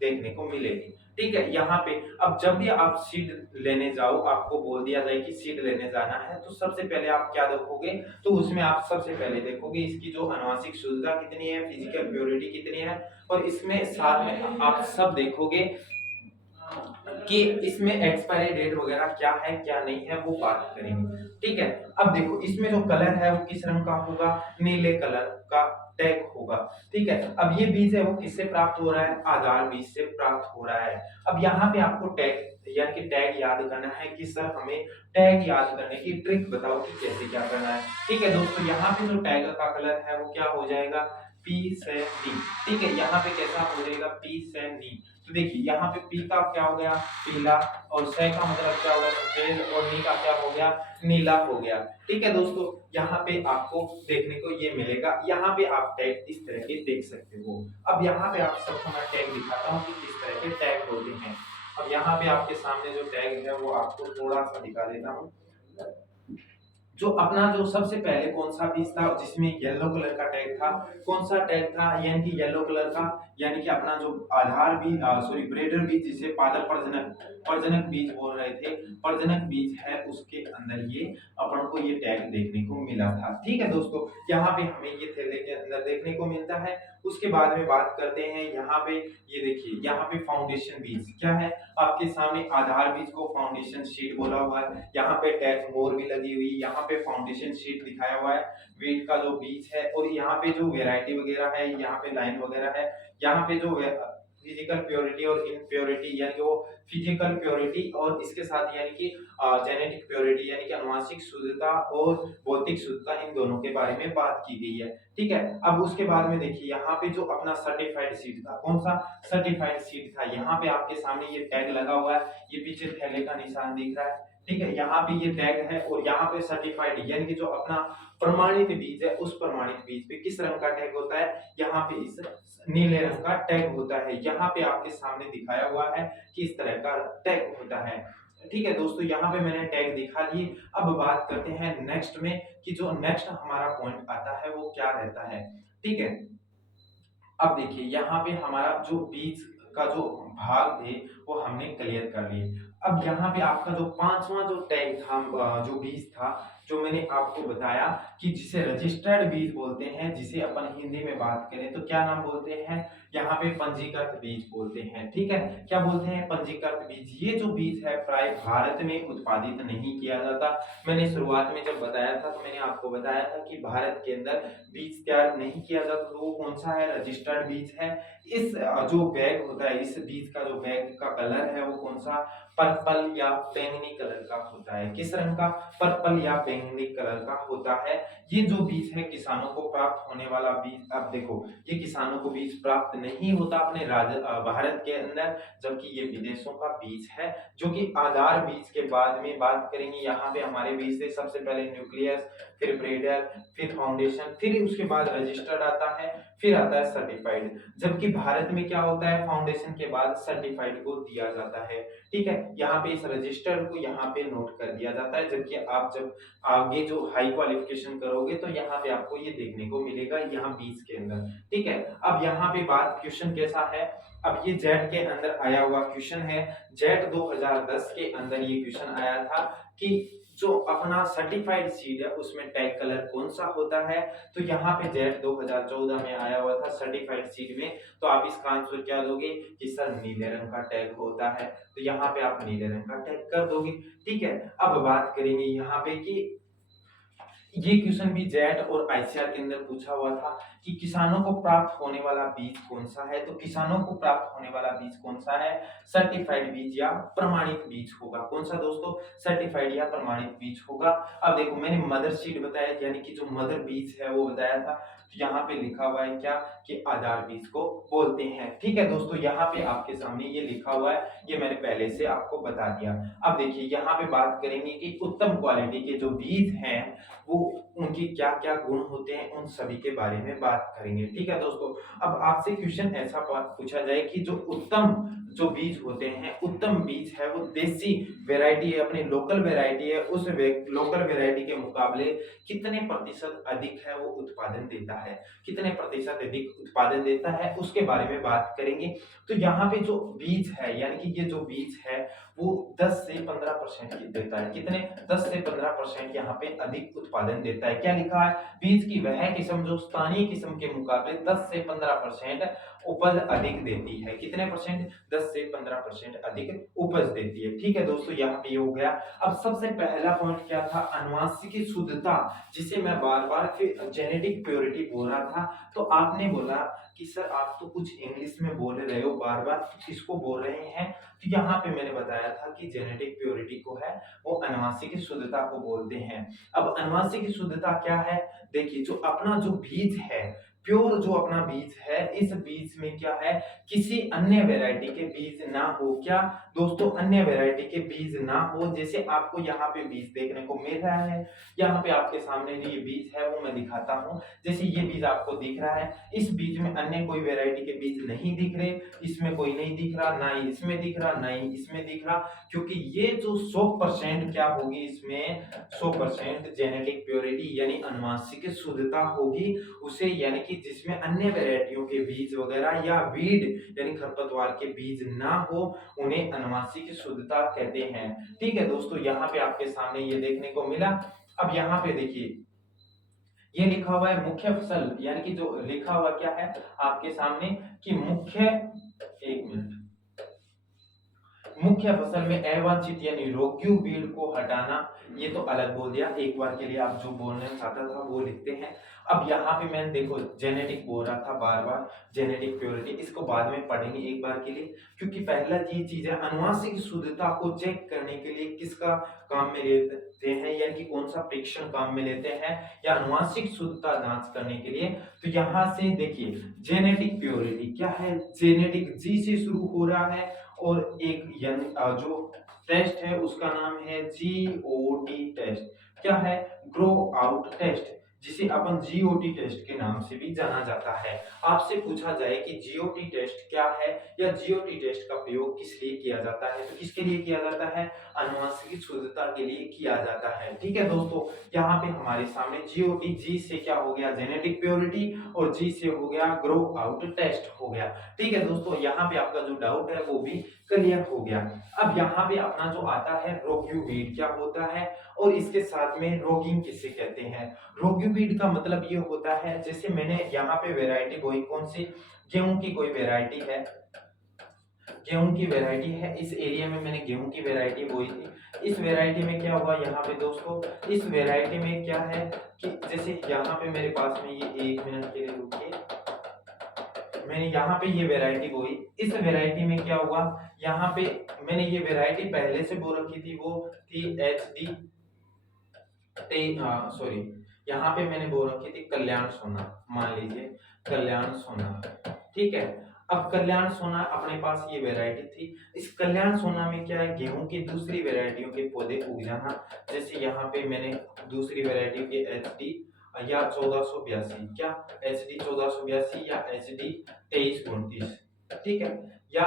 देखने को मिलेगी। ठीक है, यहाँ पे अब जब भी आप सीड लेने जाओ, आपको बोल दिया जाए कि सीड लेने जाना है, तो सबसे पहले आप क्या देखोगे? तो उसमें आप सबसे पहले देखोगे इसकी जो आनुवंशिक शुद्धता कितनी है, फिजिकल प्योरिटी कितनी है, और इसमें साथ में आप सब देखोगे कि इसमें एक्सपायरी डेट वगैरह क्या है क्या नहीं है, वो बात करेंगे। ठीक है, अब देखो इसमें जो कलर है वो किस रंग का होगा? नीले कलर का टैग होगा। ठीक है, अब ये बीज है वो किससे प्राप्त हो रहा है? आधार बीज से प्राप्त हो रहा है। अब यहाँ पे आपको टैग यानी कि टैग याद करना है कि सर हमें टैग याद करने की ट्रिक बताओ कि कैसे क्या करना है। ठीक है दोस्तों, यहाँ पे जो टैग का कलर है वो क्या हो जाएगा? पी से डी। ठीक है, यहाँ पे कैसा हो जाएगा? पी से डी। तो देखिए यहाँ पे पी का क्या हो गया? पीला, और से का मतलब क्या हो गया? सफेद, और नी का क्या हो गया? नीला हो गया। ठीक है दोस्तों, यहाँ पे आपको देखने को ये मिलेगा। यहाँ पे आप टैग इस तरह के देख सकते हो। अब यहाँ पे आप सबको मैं टैग दिखाता हूँ कि किस तरह के टैग होते हैं। अब यहाँ पे आपके सामने जो टैग है वो आपको थोड़ा सा दिखा देता हूँ। जो अपना जो सबसे पहले कौन सा बीज था जिसमें येलो कलर का टैग था? कौन सा टैग था? यानी कि येलो कलर का, यानी कि अपना जो आधार बीज, सॉरी, ब्रीडर बीज, जिसे पादप प्रजनक बीज बोल रहे थे, प्रजनक बीज है, उसके अंदर ये अपन को ये टैग देखने को मिला था। ठीक है दोस्तों, यहाँ पे हमें ये थैले के अंदर देखने को मिलता है। उसके बाद में बात करते हैं यहाँ पे, ये देखिए यहाँ पे फाउंडेशन बीज क्या है? आपके सामने आधार बीज को फाउंडेशन शीट बोला हुआ है, यहाँ पे टैग मोर भी लगी हुई, यहाँ पे फाउंडेशन शीट दिखाया हुआ है, वीट का जो बीज है, और यहाँ पे जो वेराइटी वगैरह है, यहाँ पे लाइन वगैरह है, यहाँ पे जो फिजिकल प्योरिटी और इम्प्योरिटी, यानी कि वो फिजिकल प्योरिटी और इसके साथ यानी कि जेनेटिक प्योरिटी यानी कि आनुवंशिक शुद्धता और भौतिक शुद्धता, इन दोनों के बारे में बात की गई है। ठीक है, अब उसके बाद में देखिए यहाँ पे जो अपना सर्टिफाइड सीड था, कौन सा सर्टिफाइड सीड था? यहाँ पे आपके सामने ये टैग लगा हुआ है, ये पीछे थैले का निशान दिख रहा है। ठीक है, यहाँ पे ये टैग है, और यहाँ पे सर्टिफाइड यानी कि जो अपना प्रमाणित बीज है, उस प्रमाणित बीज पे किस रंग का टैग होता है? यहाँ पे इस नीले रंग का टैग होता है। यहाँ पे आपके सामने दिखाया हुआ है कि इस तरह का टैग होता है। ठीक है दोस्तों, यहाँ पे मैंने टैग दिखा दिए। अब बात करते हैं नेक्स्ट में कि जो नेक्स्ट हमारा पॉइंट आता है वो क्या रहता है। ठीक है, अब देखिए यहाँ पे हमारा जो बीज का जो भाग थे वो हमने क्लियर कर लिए। अब यहाँ पे आपका जो पांचवा जो टैग था, जो बीज था, जो मैंने आपको बताया कि जिसे रजिस्टर्ड बीज बोलते हैं, जिसे अपन हिंदी में बात करें तो क्या नाम बोलते हैं, यहाँ पे पंजीकृत बीज बोलते हैं। ठीक है, क्या बोलते हैं, पंजीकृत बीज। ये जो बीज है प्राय भारत में उत्पादित नहीं किया जाता। मैंने शुरुआत में जब बताया था तो मैंने आपको बताया था कि भारत के अंदर बीज तैयार नहीं किया जाता, तो वो कौन सा है, रजिस्टर्ड बीज है। इस जो बैग होता है, इस बीज का जो बैग का कलर है वो कौन सा, पर्पल या बैंगनी कलर का होता है। किस रंग का, पर्पल या बैंगनी कलर का होता है। ये जो बीज है किसानों को प्राप्त होने वाला बीज, अब देखो ये किसानों को बीज प्राप्त नहीं होता अपने भारत के अंदर, जबकि ये विदेशों का बीज है, जो कि आधार बीज के बाद में बात करेंगे। यहाँ पे हमारे बीज से सबसे पहले न्यूक्लियस, फिर ब्रेडर, फिर फाउंडेशन, फिर उसके बाद रजिस्टर्ड आता है, फिर आता है सर्टिफाइड। जबकि भारत में क्या होता है, फाउंडेशन के बाद सर्टिफाइड को दिया जाता है। ठीक है, यहाँ पे इस रजिस्टर्ड को यहाँ पे नोट कर दिया जाता है, जबकि आप जब आगे जो हाई क्वालिफिकेशन करोगे तो यहाँ पे आपको ये देखने को मिलेगा यहाँ बीज के अंदर। ठीक है, अब यहाँ पे बात क्वेश्चन कैसा है, अब ये जेट के अंदर आया हुआ क्वेश्चन है। जेट 2010 के अंदर ये क्वेश्चन आया था कि जो अपना सर्टिफाइड सीड है उसमें टैग कलर कौन सा होता है। तो यहाँ पे जेट 2014 में आया हुआ था सर्टिफाइड सीड में, तो आप इसका आंसर क्या दोगे कि सर नीले रंग का टैग होता है, तो यहाँ पे आप नीले रंग का टैग कर दोगे। ठीक है, अब बात करेंगे यहाँ पे कि ये क्वेश्चन भी जेट और आईसीआर के अंदर पूछा हुआ था कि किसानों को प्राप्त होने वाला बीज कौन सा है। तो किसानों को प्राप्त होने वाला बीज कौन सा है, सर्टिफाइड बीज या प्रमाणित बीज होगा। कौन सा दोस्तों, सर्टिफाइड या प्रमाणित बीज होगा। अब देखो मैंने मदर सीड बताया, यानी कि जो मदर बीज है वो बताया था, तो यहाँ पे लिखा हुआ है क्या कि आधार बीज को बोलते हैं। ठीक है दोस्तों, यहाँ पे आपके सामने ये लिखा हुआ है, ये मैंने पहले से आपको बता दिया। अब देखिए यहाँ पे बात करेंगे कि उत्तम क्वालिटी के जो बीज हैं वो उनकी क्या क्या गुण होते हैं, उन सभी के बारे में बात करेंगे। ठीक है दोस्तों, अब आपसे क्वेश्चन ऐसा पूछा जाए कि जो उत्तम जो बीज होते हैं, उत्तम बीज है वो देसी वैरायटी है, अपनी लोकल वैरायटी है, उस लोकल वैरायटी के मुकाबले कितने प्रतिशत अधिक है वो उत्पादन देता है, कितने प्रतिशत अधिक उत्पादन देता है, उसके बारे में बात करेंगे। तो यहाँ पे जो बीज है, यानी कि ये जो बीज है वो 10 से 15% की देता है। कितने, 10 से 15% यहाँ पे अधिक उत्पादन देता है। क्या लिखा है, बीज की वह किस्म जो स्थानीय किस्म के मुकाबले 10 से 15% उपज अधिक देती है। कितने परसेंट, 10 से 15% अधिक उपज देती है। ठीक है दोस्तों, यहाँ पे हो गया। अब सबसे पहला पॉइंट क्या था, आनुवांशिक शुद्धता, जिसे मैं बार बार फिर जेनेटिक प्योरिटी बोल रहा था। तो आपने बोला कि सर आप तो कुछ इंग्लिश में बोल रहे हो, बार बार किसको बोल रहे हैं। तो यहाँ पे मैंने बताया था कि जेनेटिक प्योरिटी को है वो आनुवांशिक शुद्धता को बोलते हैं। अब आनुवांशिक शुद्धता क्या है, देखिए जो अपना जो बीज है, प्योर जो अपना बीज है, इस बीज में क्या है, किसी अन्य वैरायटी के बीज ना हो। क्या दोस्तों, अन्य वैरायटी के बीज ना हो। जैसे आपको यहाँ पे बीज देखने को मिल रहा है, यहाँ पे आपके सामने जो ये बीज है वो मैं दिखाता हूँ। जैसे ये बीज आपको दिख रहा है, इस बीज में अन्य कोई वैरायटी के बीज नहीं दिख रहे, इसमें कोई नहीं दिख रहा, ना ही इसमें दिख रहा, ना ही इसमें दिख रहा, क्योंकि ये जो 100% क्या होगी, इसमें 100% जेनेटिक प्योरिटी यानी आनुवांशिक शुद्धता होगी उसे, यानी कि जिसमें अन्य वैरायटियों के बीज वगैरह या वीड यानी खरपतवार के बीज ना हो, उन्हें आनुवांशिक शुद्धता कहते हैं। ठीक है दोस्तों, यहाँ पे आपके सामने ये देखने को मिला। अब यहाँ पे देखिए ये लिखा हुआ है मुख्य फसल, यानी कि जो लिखा हुआ क्या है आपके सामने कि मुख्य, एक मिनट, मुख्य फसल में अवांछित यानी रोग्यू बीड को हटाना, ये तो अलग बोल दिया। एक बार के लिए आप जो बोलना चाहता था वो लिखते हैं। अब यहाँ पे मैंने देखो जेनेटिक बोल रहा था बार बार, जेनेटिक प्योरिटी, इसको बाद में पढ़ेंगे एक बार के लिए, क्योंकि पहला ये चीज है आनुवांशिक शुद्धता को चेक करने के लिए किसका काम में लेते हैं, यानी कि कौन सा परीक्षण काम में लेते हैं या आनुवांशिक शुद्धता जांच करने के लिए। तो यहाँ से देखिए जेनेटिक प्योरिटी क्या है, जेनेटिक जी से शुरू हो रहा है और एक जो टेस्ट है उसका नाम है GOT टेस्ट। क्या है, ग्रो आउट टेस्ट। जिसे अपन जीओटी टेस्ट के नाम से भी जाना जाता है। आपसे पूछा जाए कि जीओटी टेस्ट क्या है या जीओटी टेस्ट का प्रयोग किस लिए किया जाता है, तो किसके लिए किया जाता है? आनुवंशिक शुद्धता के लिए किया जाता है। ठीक है दोस्तों, यहाँ पे हमारे सामने जीओटी, जी से क्या हो गया? जेनेटिक प्योरिटी, और जी से हो गया ग्रो आउट टेस्ट हो गया। ठीक है दोस्तों, यहाँ पे आपका जो डाउट है वो भी क्लियर हो गया। अब यहाँ पे अपना जो आता है रोग्यूवीड क्या होता है और इसके साथ में रोगिंग किसे कहते हैं। रोग्यूवीड का मतलब ये होता है, जैसे मैंने यहाँ पे वैरायटी बोई, कौन सी? गेहूं की कोई वैरायटी है, गेहूं की वैरायटी है, इस एरिया में मैंने गेहूं की वैरायटी बोई थी। इस वैरायटी में क्या हुआ यहाँ पे दोस्तों, इस वैरायटी में क्या है कि जैसे यहाँ पे मेरे पास में ये, 1 मिनट के लिए रुकिए, मैंने यहाँ पे ये वैरायटी बोई। इस वैरायटी में क्या हुआ, यहाँ पे मैंने ये वैरायटी पहले से बो रखी थी, वो थी एच डी, सॉरी, यहाँ पे मैंने बो रखी थी कल्याण सोना, मान लीजिए कल्याण सोना। ठीक है, अब कल्याण सोना अपने पास ये वैरायटी थी। इस कल्याण सोना में क्या है, गेहूं की दूसरी वैरायटियों के पौधे उग जाना। जैसे यहाँ पे मैंने दूसरी वैरायटी के एच डी या 1482, क्या एच डी 1482 या एच डी 2329, ठीक है, या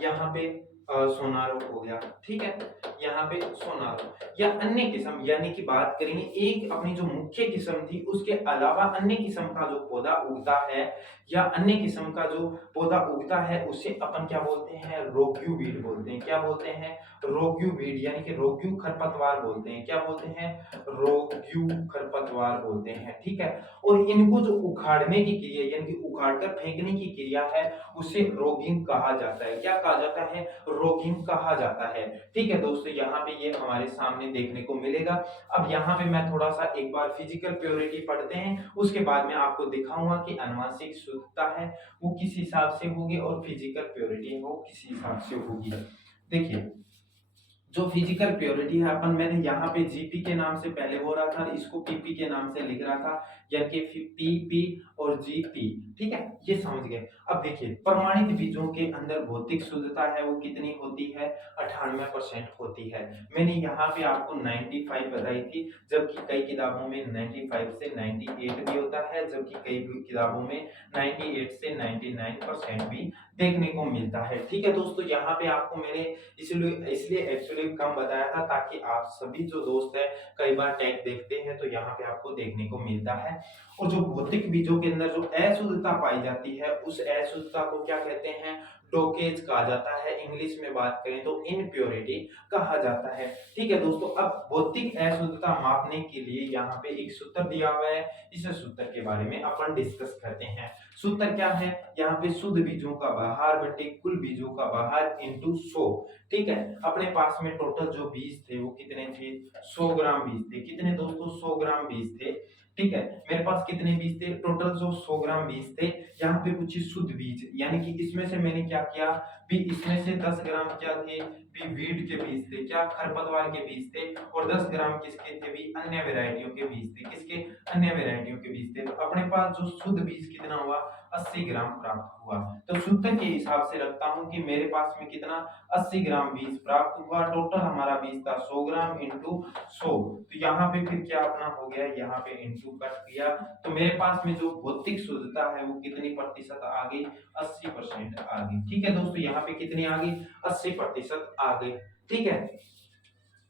यहाँ पे सोनारो हो गया। ठीक है, यहाँ पे सोनारो या अन्य किस्म, यानी कि बात करेंगे एक अपनी जो मुख्य किस्म थी उसके अलावा अन्य किस्म का जो पौधा उगता है या अन्य किस्म का जो पौधा उगता है उसे अपन क्या बोलते हैं? रोग्यूवीड बोलते हैं। क्या बोलते हैं? रोग्यूवीड, यानी कि रोग्यू खरपतवार बोलते हैं। क्या बोलते हैं? रोग्यू खरपतवार बोलते हैं। ठीक है, और इनको जो उखाड़ने की क्रिया, यानी कि उखाड़ कर फेंकने की क्रिया है, उसे रोगिंग कहा जाता है। क्या कहा जाता है? रोगिंग कहा जाता है। ठीक है दोस्तों, यहाँ पे ये हमारे सामने देखने को मिलेगा। अब यहाँ पे मैं थोड़ा सा एक बार फिजिकल प्योरिटी पढ़ते हैं, उसके बाद में आपको दिखाऊंगा कि आनुवंशिक शुद्धता है वो किस हिसाब से होगी और फिजिकल प्योरिटी है वो किस हिसाब से होगी। देखिए, जो फिजिकल प्योरिटी है, अपन मैंने यहाँ पे जीपी के नाम से पहले बोल रहा था, इसको पीपी के नाम से लिख रहा था, यानी कि पीपी और जीपी। ठीक है, ये समझ गए। अब देखिए, प्रमाणित बीजों के अंदर भौतिक शुद्धता है वो कितनी होती है? 98% होती है। मैंने यहाँ पे आपको 95 बताई थी, जबकि कई किताबों में 95 से 98 भी होता है, जबकि कई किताबों में 98 से 99% भी देखने को मिलता है। ठीक है दोस्तों, यहाँ पे आपको मैंने इसलिए एक्चुअली कम बताया था ताकि आप सभी जो दोस्त है कई बार टैग देखते हैं तो यहाँ पे आपको देखने को मिलता है। और जो भौतिक बीजों के अंदर जो अशुद्धता पाई जाती है उस अशुद्धता को क्या कहते हैं? डोकेज कहा जाता है। इंग्लिश में बात करें तो इनप्योरिटी कहा जाता है। ठीक है दोस्तों, अब भौतिक अशुद्धता मापने के लिए यहाँ पे एक सूत्र दिया हुआ है, इस सूत्र के बारे में अपन डिस्कस करते हैं। सूत्र क्या है? यहाँ पे शुद्ध बीजों का बाहर बटे कुल बीजों का बाहर इंटू 100। ठीक है, अपने पास में टोटल जो बीज थे वो कितने थे? 100 ग्राम बीज थे। कितने दोस्तों? 100 ग्राम बीज थे। ठीक है, मेरे पास कितने बीज थे? टोटल जो 100 ग्राम बीज थे, यहाँ पे कुछ शुद्ध बीज, यानी कि इसमें से मैंने क्या किया भी, इसमें से 10 ग्राम क्या थे भी? वीड के बीज थे, क्या खरपतवार के बीज थे, और 10 ग्राम किसके थे भी? अन्य वैरायटियों के बीज थे। किसके? अन्य वैरायटियों के बीज थे। तो अपने पास जो शुद्ध बीज कितना हुआ? 80 ग्राम प्राप्त हुआ। तो सूत्र के हिसाब से रखता हूं कि मेरे पास में कितना? 80 ग्राम बीज प्राप्त हुआ। टोटल हमारा बीज था 100 ग्राम इंटू 100। तो यहाँ पे फिर क्या अपना हो गया, यहाँ पे इंटू कट किया, तो मेरे पास में जो भौतिक शुद्धता है वो कितनी प्रतिशत आ गई? 80% आ गई। ठीक है दोस्तों, यहाँ पे कितनी आ गई? 80% आ गई। ठीक है,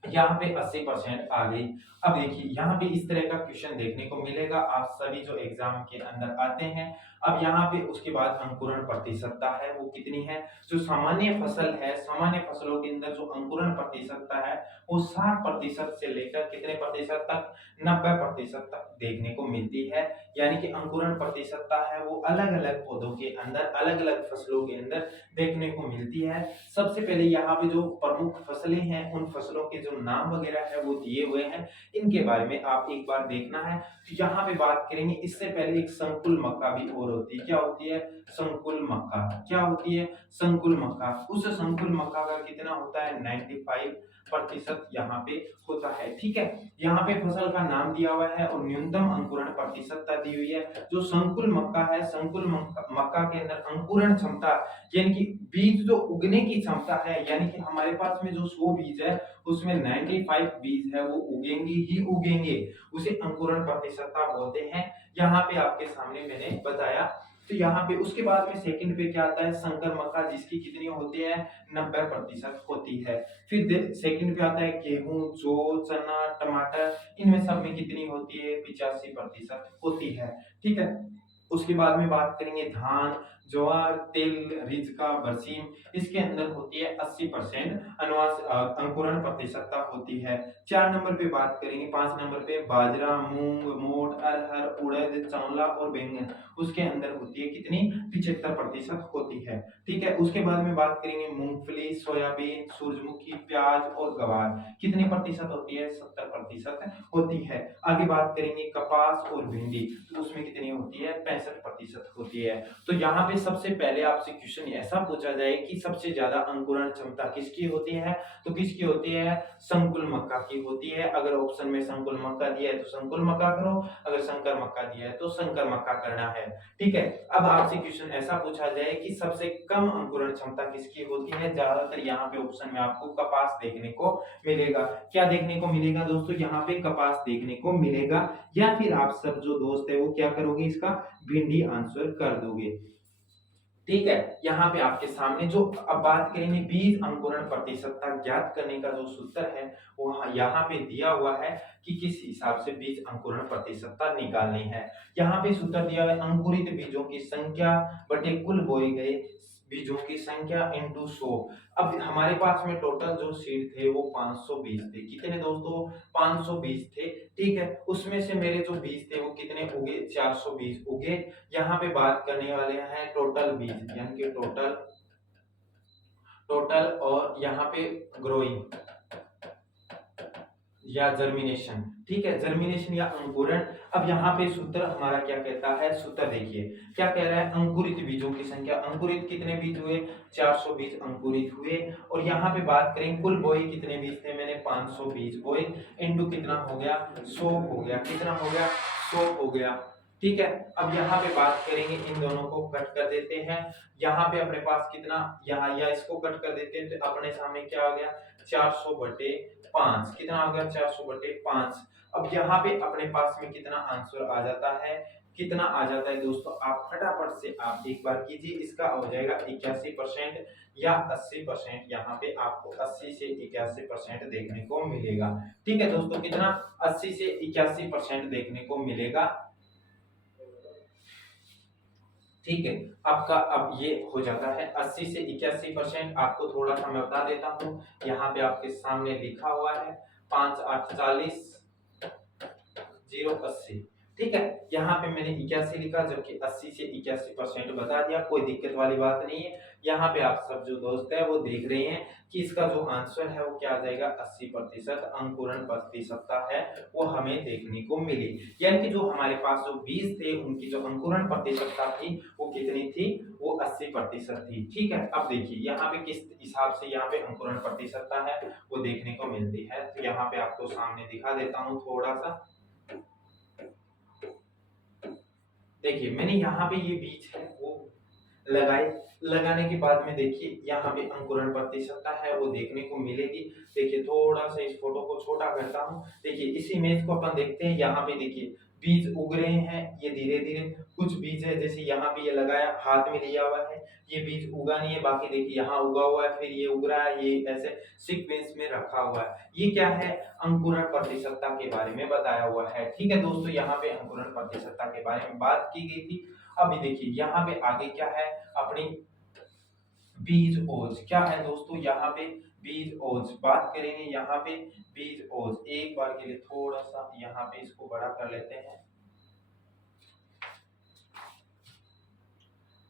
यहाँ पे 80% आ गई। अब देखिए, यहाँ पे इस तरह का क्वेश्चन देखने को मिलेगा आप सभी जो एग्जाम के अंदर आते हैं। अब यहाँ पे उसके बाद अंकुरण प्रतिशतता है वो कितनी है? जो सामान्य फसल है, सामान्य फसलों के अंदर जो अंकुरण प्रतिशतता है वो 60% से लेकर कितने प्रतिशत तक? 90% तक देखने को मिलती है। यानी कि अंकुरण प्रतिशतता है वो अलग अलग पौधों के अंदर, अलग अलग फसलों के अंदर देखने को मिलती है। सबसे पहले यहाँ पे जो प्रमुख फसलें हैं उन फसलों के जो नाम वगैरह है वो दिए हुए हैं, इनके बारे में आप एक बार देखना है। तो यहाँ पे बात करेंगे, इससे पहले एक संकुल मक्का भी और होती है। क्या होती है? संकुल मक्का। क्या होती है? संकुल मक्का। उस संकुल मक्का का कितना होता है? 95 प्रतिशत यहाँ पे होता है। ठीक है, यहाँ पे फसल का नाम दिया हुआ है और न्यूनतम अंकुरण प्रतिशतता दी हुई है। जो संकुल मक्का है, संकुल मक्का के अंदर अंकुरण क्षमता यानी कि बीज जो उगने की क्षमता है, यानी कि हमारे पास में जो 100 बीज है उसमें 95 बीज है वो उगेंगे ही उगेंगे, उसे अंकुरण प्रतिशतता बोलते हैं। यहाँ पे आपके सामने मैंने बताया। तो यहाँ पे उसके बाद में सेकंड पे क्या आता है, संकर मक्का, जिसकी कितनी होती है 90% होती है। फिर सेकंड पे आता है गेहूं, जौ, चना, टमाटर, इनमें सब में कितनी होती है 85% होती है। ठीक है, उसके बाद में बात करेंगे धान, ज्वार, तिल, रिजका, बरसीम, इसके अंदर होती है 80% अंकुरण प्रतिशतता होती है। 4 नंबर पे बात करेंगे, 5 नंबर पे बाजरा, मूंग, मोठ, अरहर, उड़द, चावला और बैंगन, उसके अंदर होती है कितनी 75% होती है। ठीक है, उसके बाद में बात करेंगे मूंगफली, सोयाबीन, सूरजमुखी, प्याज और गवार, कितनी प्रतिशत होती है 70% होती है। आगे बात करेंगे कपास और भिंडी, तो उसमें कितनी होती है 65% होती है। तो यहाँ पे सबसे पहले आपसे क्वेश्चन ऐसा पूछा जाए कि सबसे ज्यादा अंकुरण क्षमता किसकी होती है, तो किसकी होती है संकुल मक्का की होती है। अगर ऑप्शन में संकुल मक्का दिया है तो संकुल मक्का करो, अगर संकर मक्का दिया है तो संकर मक्का करना है। ठीक है, अब आपसे क्वेश्चन ऐसा पूछा जाए कि सबसे कम अंकुरण क्षमता किसकी होती है, ज्यादातर यहाँ पे ऑप्शन में आपको कपास देखने को मिलेगा। क्या देखने को मिलेगा दोस्तों, यहाँ पे कपास देखने को मिलेगा, या फिर आप सब जो दोस्त है वो क्या करोगे, इसका भिंडी आंसर कर दोगे। ठीक है, यहाँ पे आपके सामने जो अब बात करेंगे बीज अंकुरण प्रतिशतता ज्ञात करने का जो सूत्र है वो यहाँ पे दिया हुआ है कि किस हिसाब से बीज अंकुरण प्रतिशतता निकालनी है। यहाँ पे सूत्र दिया हुआ है अंकुरित बीजों की संख्या बटे कुल बोए गए बीजों की संख्या इंटू 100। अब हमारे पास में टोटल जो सीड थे वो 520 थे, कितने दोस्तों 520 थे। ठीक है, उसमें से मेरे जो बीज थे वो कितने उगे 420 उगे। यहाँ पे बात करने वाले हैं टोटल बीज, यानी कि टोटल और यहाँ पे ग्रोइंग या जर्मिनेशन। ठीक है, जर्मिनेशन या अंकुरण। अब यहाँ पे सूत्र हमारा क्या कहता है, सूत्र देखिए क्या कह रहा है, अंकुरित बीजों की संख्या, अंकुरित कितने बीज हुए 420 अंकुरित हुए। और यहाँ पे बात करें कुल बोए कितने बीज थे, मैंने 520 बोए, इंटू कितना हो गया 100 हो गया, कितना हो गया 100 हो गया। ठीक है, अब यहाँ पे बात करेंगे, इन दोनों को कट कर देते हैं। यहाँ पे अपने पास कितना, यहाँ या इसको कट कर देते हैं तो अपने सामने क्या आ गया 400/5, कितना आ गया 400/5। अब यहाँ पे अपने पास में कितना आंसर आ जाता है, कितना आ जाता है दोस्तों, आप फटाफट से आप एक बार कीजिए, इसका हो जाएगा 81% या 80%। यहाँ पे आपको 80 से 81% देखने को मिलेगा। ठीक है दोस्तों, कितना 80 से 81% देखने को मिलेगा। ठीक है, आपका अब ये हो जाता है 80 से 81%। आपको थोड़ा सा मैं बता देता हूँ, यहाँ पे आपके सामने लिखा हुआ है 5 8 40 0 80। ठीक है, यहाँ पे मैंने 81 लिखा, जबकि 80 से 81% बता दिया, कोई दिक्कत वाली बात नहीं है। यहाँ पे आप सब जो दोस्त है वो देख रहे हैं कि इसका जो आंसर है वो क्या आ जाएगा 80% अंकुरण प्रतिशतता है वो हमें देखने को मिली। यानी कि जो हमारे पास जो बीज थे उनकी जो अंकुरण प्रतिशतता थी वो कितनी थी, वो 80% थी। ठीक है, अब देखिए यहाँ पे किस हिसाब से यहाँ पे अंकुरण प्रतिशतता है वो देखने को मिलती है। तो यहाँ पे आपको सामने दिखा देता हूँ थोड़ा सा, देखिए मैंने यहाँ पे ये बीज है वो लगाए, लगाने के बाद में देखिए यहाँ पे अंकुरण प्रतिशतता है वो देखने को मिलेगी। देखिए थोड़ा सा इस फोटो को छोटा करता हूँ, देखिए इस इमेज को अपन देखते हैं। यहाँ पे देखिए बीज उग रहे हैं, ये धीरे धीरे कुछ बीज है, जैसे यहाँ पे ये लगाया हाथ में लिया हुआ है, ये बीज उगा नहीं है, बाकी देखिए यहाँ उगा हुआ है, फिर ये उग रहा है, ये ऐसे सीक्वेंस में रखा हुआ है। ये क्या है, अंकुरण प्रतिशतता के बारे में बताया हुआ है। ठीक है दोस्तों, यहाँ पे अंकुरण प्रतिशतता के बारे में बात की गई थी। अभी देखिए यहाँ पे आगे क्या है, अपनी बीज ओज क्या है दोस्तों, यहाँ पे बीज ओज बात करेंगे। यहाँ पे बीज ओज एक बार के लिए थोड़ा सा यहाँ पे इसको बड़ा कर लेते हैं।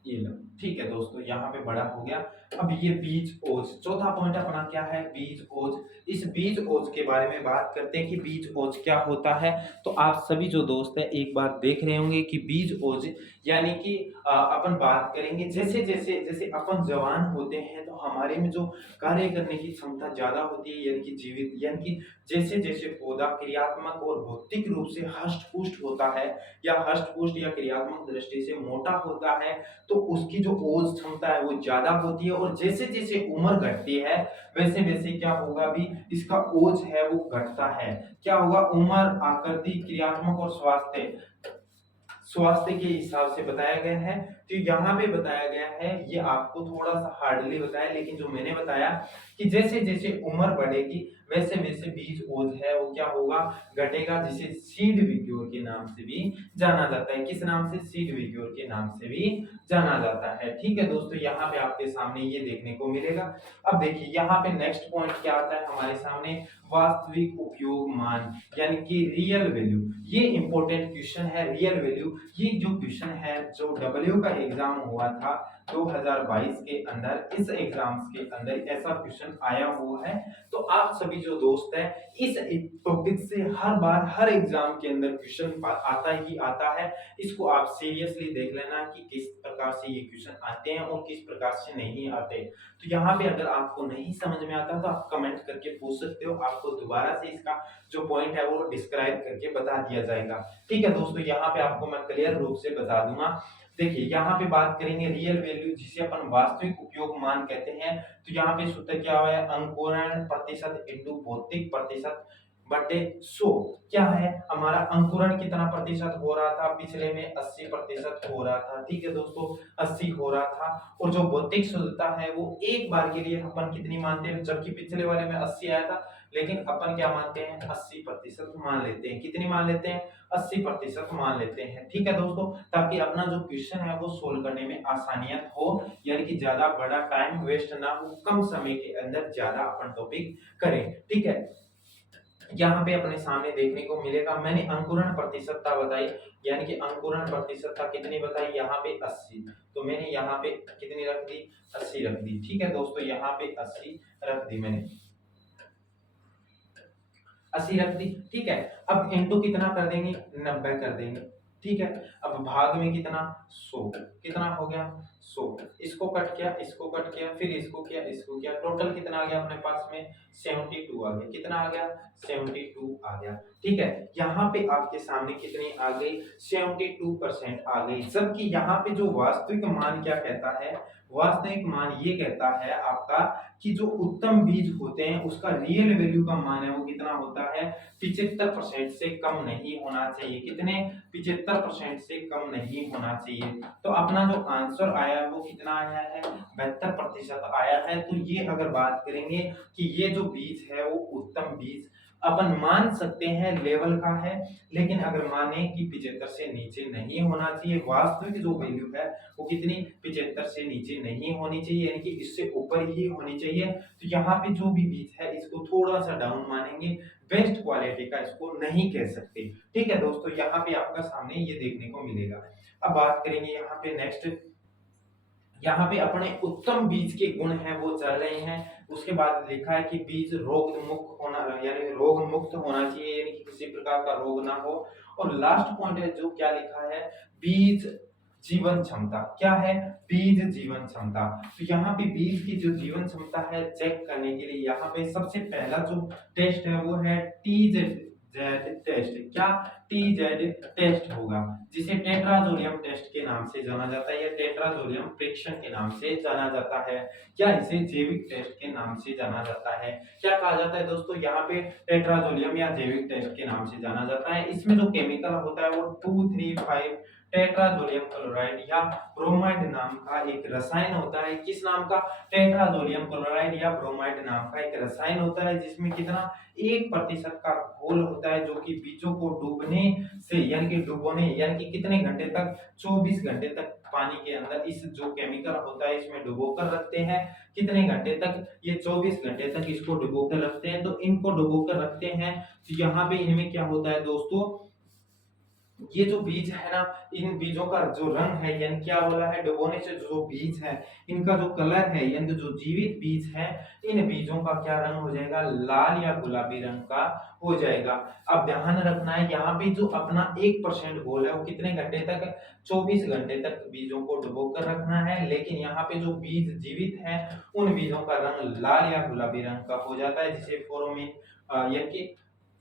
ये लो। ठीक है दोस्तों, यहाँ पे बड़ा हो गया। अब ये बीज ओज, चौथा पॉइंट अपना क्या है, बीज ओज। इस बीज ओज के बारे में बात करते हैं कि बीज ओज क्या होता है। तो आप सभी जो दोस्त है एक बार देख रहे होंगे कि बीज ओज यानी कि अपन बात करेंगे जैसे जैसे जैसे अपन जवान होते हैं तो हमारे में जो कार्य करने की क्षमता ज्यादा होती है, यानी कि जीवित, यानी कि जैसे जैसे पौधा क्रियात्मक और भौतिक रूप से हष्ट पुष्ट होता है या हष्ट पुष्ट या क्रियात्मक दृष्टि से मोटा होता है, तो उसकी जो ओज क्षमता है वो ज्यादा होती है। और जैसे जैसे उम्र घटती है वैसे वैसे क्या होगा भी, इसका ओज है वो घटता है। क्या होगा, उम्र, आकृति, क्रियात्मक और स्वास्थ्य, स्वास्थ्य के हिसाब से बताया गया है। तो यहाँ पे बताया गया है, ये आपको थोड़ा सा हार्डली बताया, लेकिन जो मैंने बताया कि जैसे जैसे उम्र बढ़ेगी वैसे वैसे बीज ओज है वो क्या होगा, घटेगा, जिसे सीड विग्योर के नाम से भी जाना जाता है। किस नाम से, सीड विग्योर के नाम से भी जाना जाता है। ठीक है दोस्तों, यहाँ पे आपके सामने ये देखने को मिलेगा। अब देखिए यहाँ पे नेक्स्ट पॉइंट क्या आता है हमारे सामने, वास्तविक उपयोग मान, यानी कि रियल वैल्यू। ये इंपॉर्टेंट क्वेश्चन है, रियल वैल्यू। ये जो क्वेश्चन है जो डब्ल्यू का एग्जाम हुआ था 2022 के अंदर, इस एग्जाम्स के अंदर ऐसा क्वेश्चन आया हुआ है। तो आप सभी जो दोस्त हैं इस टॉपिक से हर बार हर एग्जाम के अंदर क्वेश्चन आता ही आता है। इसको आप सीरियसली देख लेना कि किस प्रकार से ये क्वेश्चन आते हैं और किस प्रकार से नहीं आते। तो यहाँ पे अगर आपको नहीं समझ में आता तो आप कमेंट करके पूछ सकते हो, आपको दोबारा से इसका जो पॉइंट है वो डिस्क्राइब करके बता दिया जाएगा। ठीक है दोस्तों, यहाँ पे आपको मैं क्लियर रूप से बता दूंगा। देखिए यहाँ पे बात करेंगे रियल वैल्यू, जिसे अपन वास्तविक उपयोग मान कहते हैं। तो यहाँ पे सूत्र क्या है, अंकुरण प्रतिशत इंटू भौतिक प्रतिशत बटे 100। क्या है हमारा, अंकुरण कितना प्रतिशत हो रहा था, पिछले में 80% हो रहा था। ठीक है दोस्तों, 80 हो रहा था। और जो भौतिक शुद्धता है वो एक बार के लिए अपन कितनी मानते हैं, जबकि पिछले वाले में 80 आया था, लेकिन अपन क्या मानते हैं, 80% मान लेते हैं। कितनी मान लेते हैं, 80% मान लेते हैं। ठीक है दोस्तों, ताकि अपना जो क्वेश्चन है वो सोल्व करने में आसानियत हो, यानी कि ज्यादा बड़ा टाइम वेस्ट ना हो, कम समय के अंदर ज्यादा अपन टॉपिक करें। ठीक है, यहाँ पे अपने सामने देखने को मिलेगा, मैंने अंकुरण प्रतिशतता बताई, यानी कि अंकुरण प्रतिशतता कितनी बताई, यहाँ पे 80। तो मैंने यहाँ पे कितनी रख दी, 80 रख दी। ठीक है दोस्तों, यहाँ पे 80 रख दी मैंने, 80 रख दी। ठीक है, अब इंटू कितना कर देंगे, 90 कर देंगे। ठीक है, अब भाग में कितना, 100, कितना हो गया 100। इसको कट किया, इसको कट किया, फिर इसको किया, इसको किया, टोटल कितना आ गया अपने पास में, 72 आ गया। कितना आ गया, 72 आ गया। ठीक है, यहाँ पे आपके सामने कितनी आ गई, 72% आ गई। जबकि यहाँ पे जो वास्तविक मान क्या कहता है, वास्तविक मान ये कहता है आपका कि जो उत्तम बीज होते हैं उसका रियल वैल्यू का मान है वो कितना होता है, 75% से कम नहीं होना चाहिए। कितने, 75% से कम नहीं होना चाहिए। तो अपना जो आंसर आया है वो कितना आया है, 72% आया है। तो ये अगर बात करेंगे कि ये जो बीज है वो उत्तम बीज अपन मान सकते हैं लेवल का है, लेकिन अगर माने कि 75 से नीचे नहीं होना चाहिए, वास्तविक जो वैल्यू है वो कितनी, 75 से नीचे नहीं होनी चाहिए, यानी कि इससे ऊपर ही होनी चाहिए। तो यहाँ पे जो भी बीज है इसको थोड़ा सा डाउन मानेंगे, बेस्ट क्वालिटी का इसको नहीं कह सकते। ठीक है दोस्तों, यहाँ पे आपका सामने ये देखने को मिलेगा। अब बात करेंगे यहाँ पे नेक्स्ट, यहाँ पे अपने उत्तम बीज के गुण हैं वो चल रहे हैं। उसके बाद लिखा है कि बीज रोग मुक्त होना, यानी रोग मुक्त होना चाहिए, यानी कि किसी प्रकार का रोग ना हो। और लास्ट पॉइंट है जो क्या लिखा है, बीज जीवन क्षमता। क्या है, बीज जीवन क्षमता। तो यहाँ पे बीज की जो जीवन क्षमता है चेक करने के लिए यहाँ पे सबसे पहला जो टेस्ट है वो है टीजेड टेस्ट। क्या, टीजेड टेस्ट होगा, जिसे टेट्राजोलियम टेस्ट के नाम से जाना जाता है या टेट्राजोलियम परीक्षण के नाम से जाना जाता है। क्या इसे जैविक टेस्ट के नाम से जाना जाता है, क्या कहा जाता है दोस्तों, यहाँ पे टेट्राजोलियम या जैविक टेस्ट के नाम से जाना जाता है। इसमें जो केमिकल होता है वो 235 टेट्राजोलियम क्लोराइड या ब्रोमाइड नाम का एक रसायन होता है। किस नाम का, टेट्राजोलियम क्लोराइड या ब्रोमाइड नाम का एक रसायन होता है, जिसमें कितना, 1% का घोल होता है, जो कि बीजों को डूबने से, यानी कि डुबोने, यानी कि कितने घंटे तक, 24 घंटे तक पानी के अंदर इस जो केमिकल होता है इसमें डुबो कर रखते हैं। कितने घंटे तक, ये 24 घंटे तक इसको डुबो कर रखते हैं। तो इनको डुबो कर रखते हैं, तो यहाँ पे इनमें क्या होता है दोस्तों, ये जो बीज है ना, इन बीजों का जो रंग है, यानी क्या बोला है, डुबोने से जो बीज है इनका जो कलर है, यानी जो जीवित बीज है, इन बीजों का क्या रंग हो जाएगा, लाल या गुलाबी रंग का हो जाएगा। अब ध्यान रखना है यहाँ पे जो अपना 1% घोल है वो कितने घंटे तक, 24 घंटे तक बीजों को डुबो कर रखना है। लेकिन यहाँ पे जो बीज जीवित है उन बीजों का रंग लाल या गुलाबी रंग का हो जाता है, जिसे फोरोमिन यानी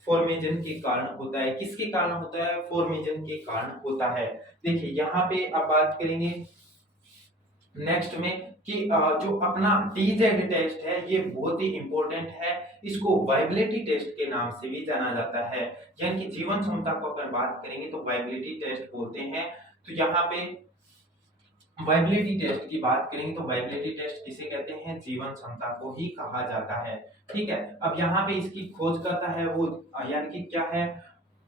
फॉर्मेशन के कारण होता है। किसके कारण होता है, फॉर्मेशन के कारण होता है। देखिए यहाँ पे अब बात करेंगे नेक्स्ट में कि जो अपना टीजेड टेस्ट है ये बहुत ही इंपॉर्टेंट है। इसको वाइबिलिटी टेस्ट के नाम से भी जाना जाता है, यानी कि जीवन क्षमता को अगर बात करेंगे तो वाइबिलिटी टेस्ट बोलते हैं। तो यहाँ पे वाइबिलिटी टेस्ट की बात करेंगे तो वाइबिलिटी टेस्ट किसे कहते हैं, जीवन क्षमता को ही कहा जाता है। ठीक है, अब यहाँ पे इसकी खोज करता है वो यानी कि क्या है,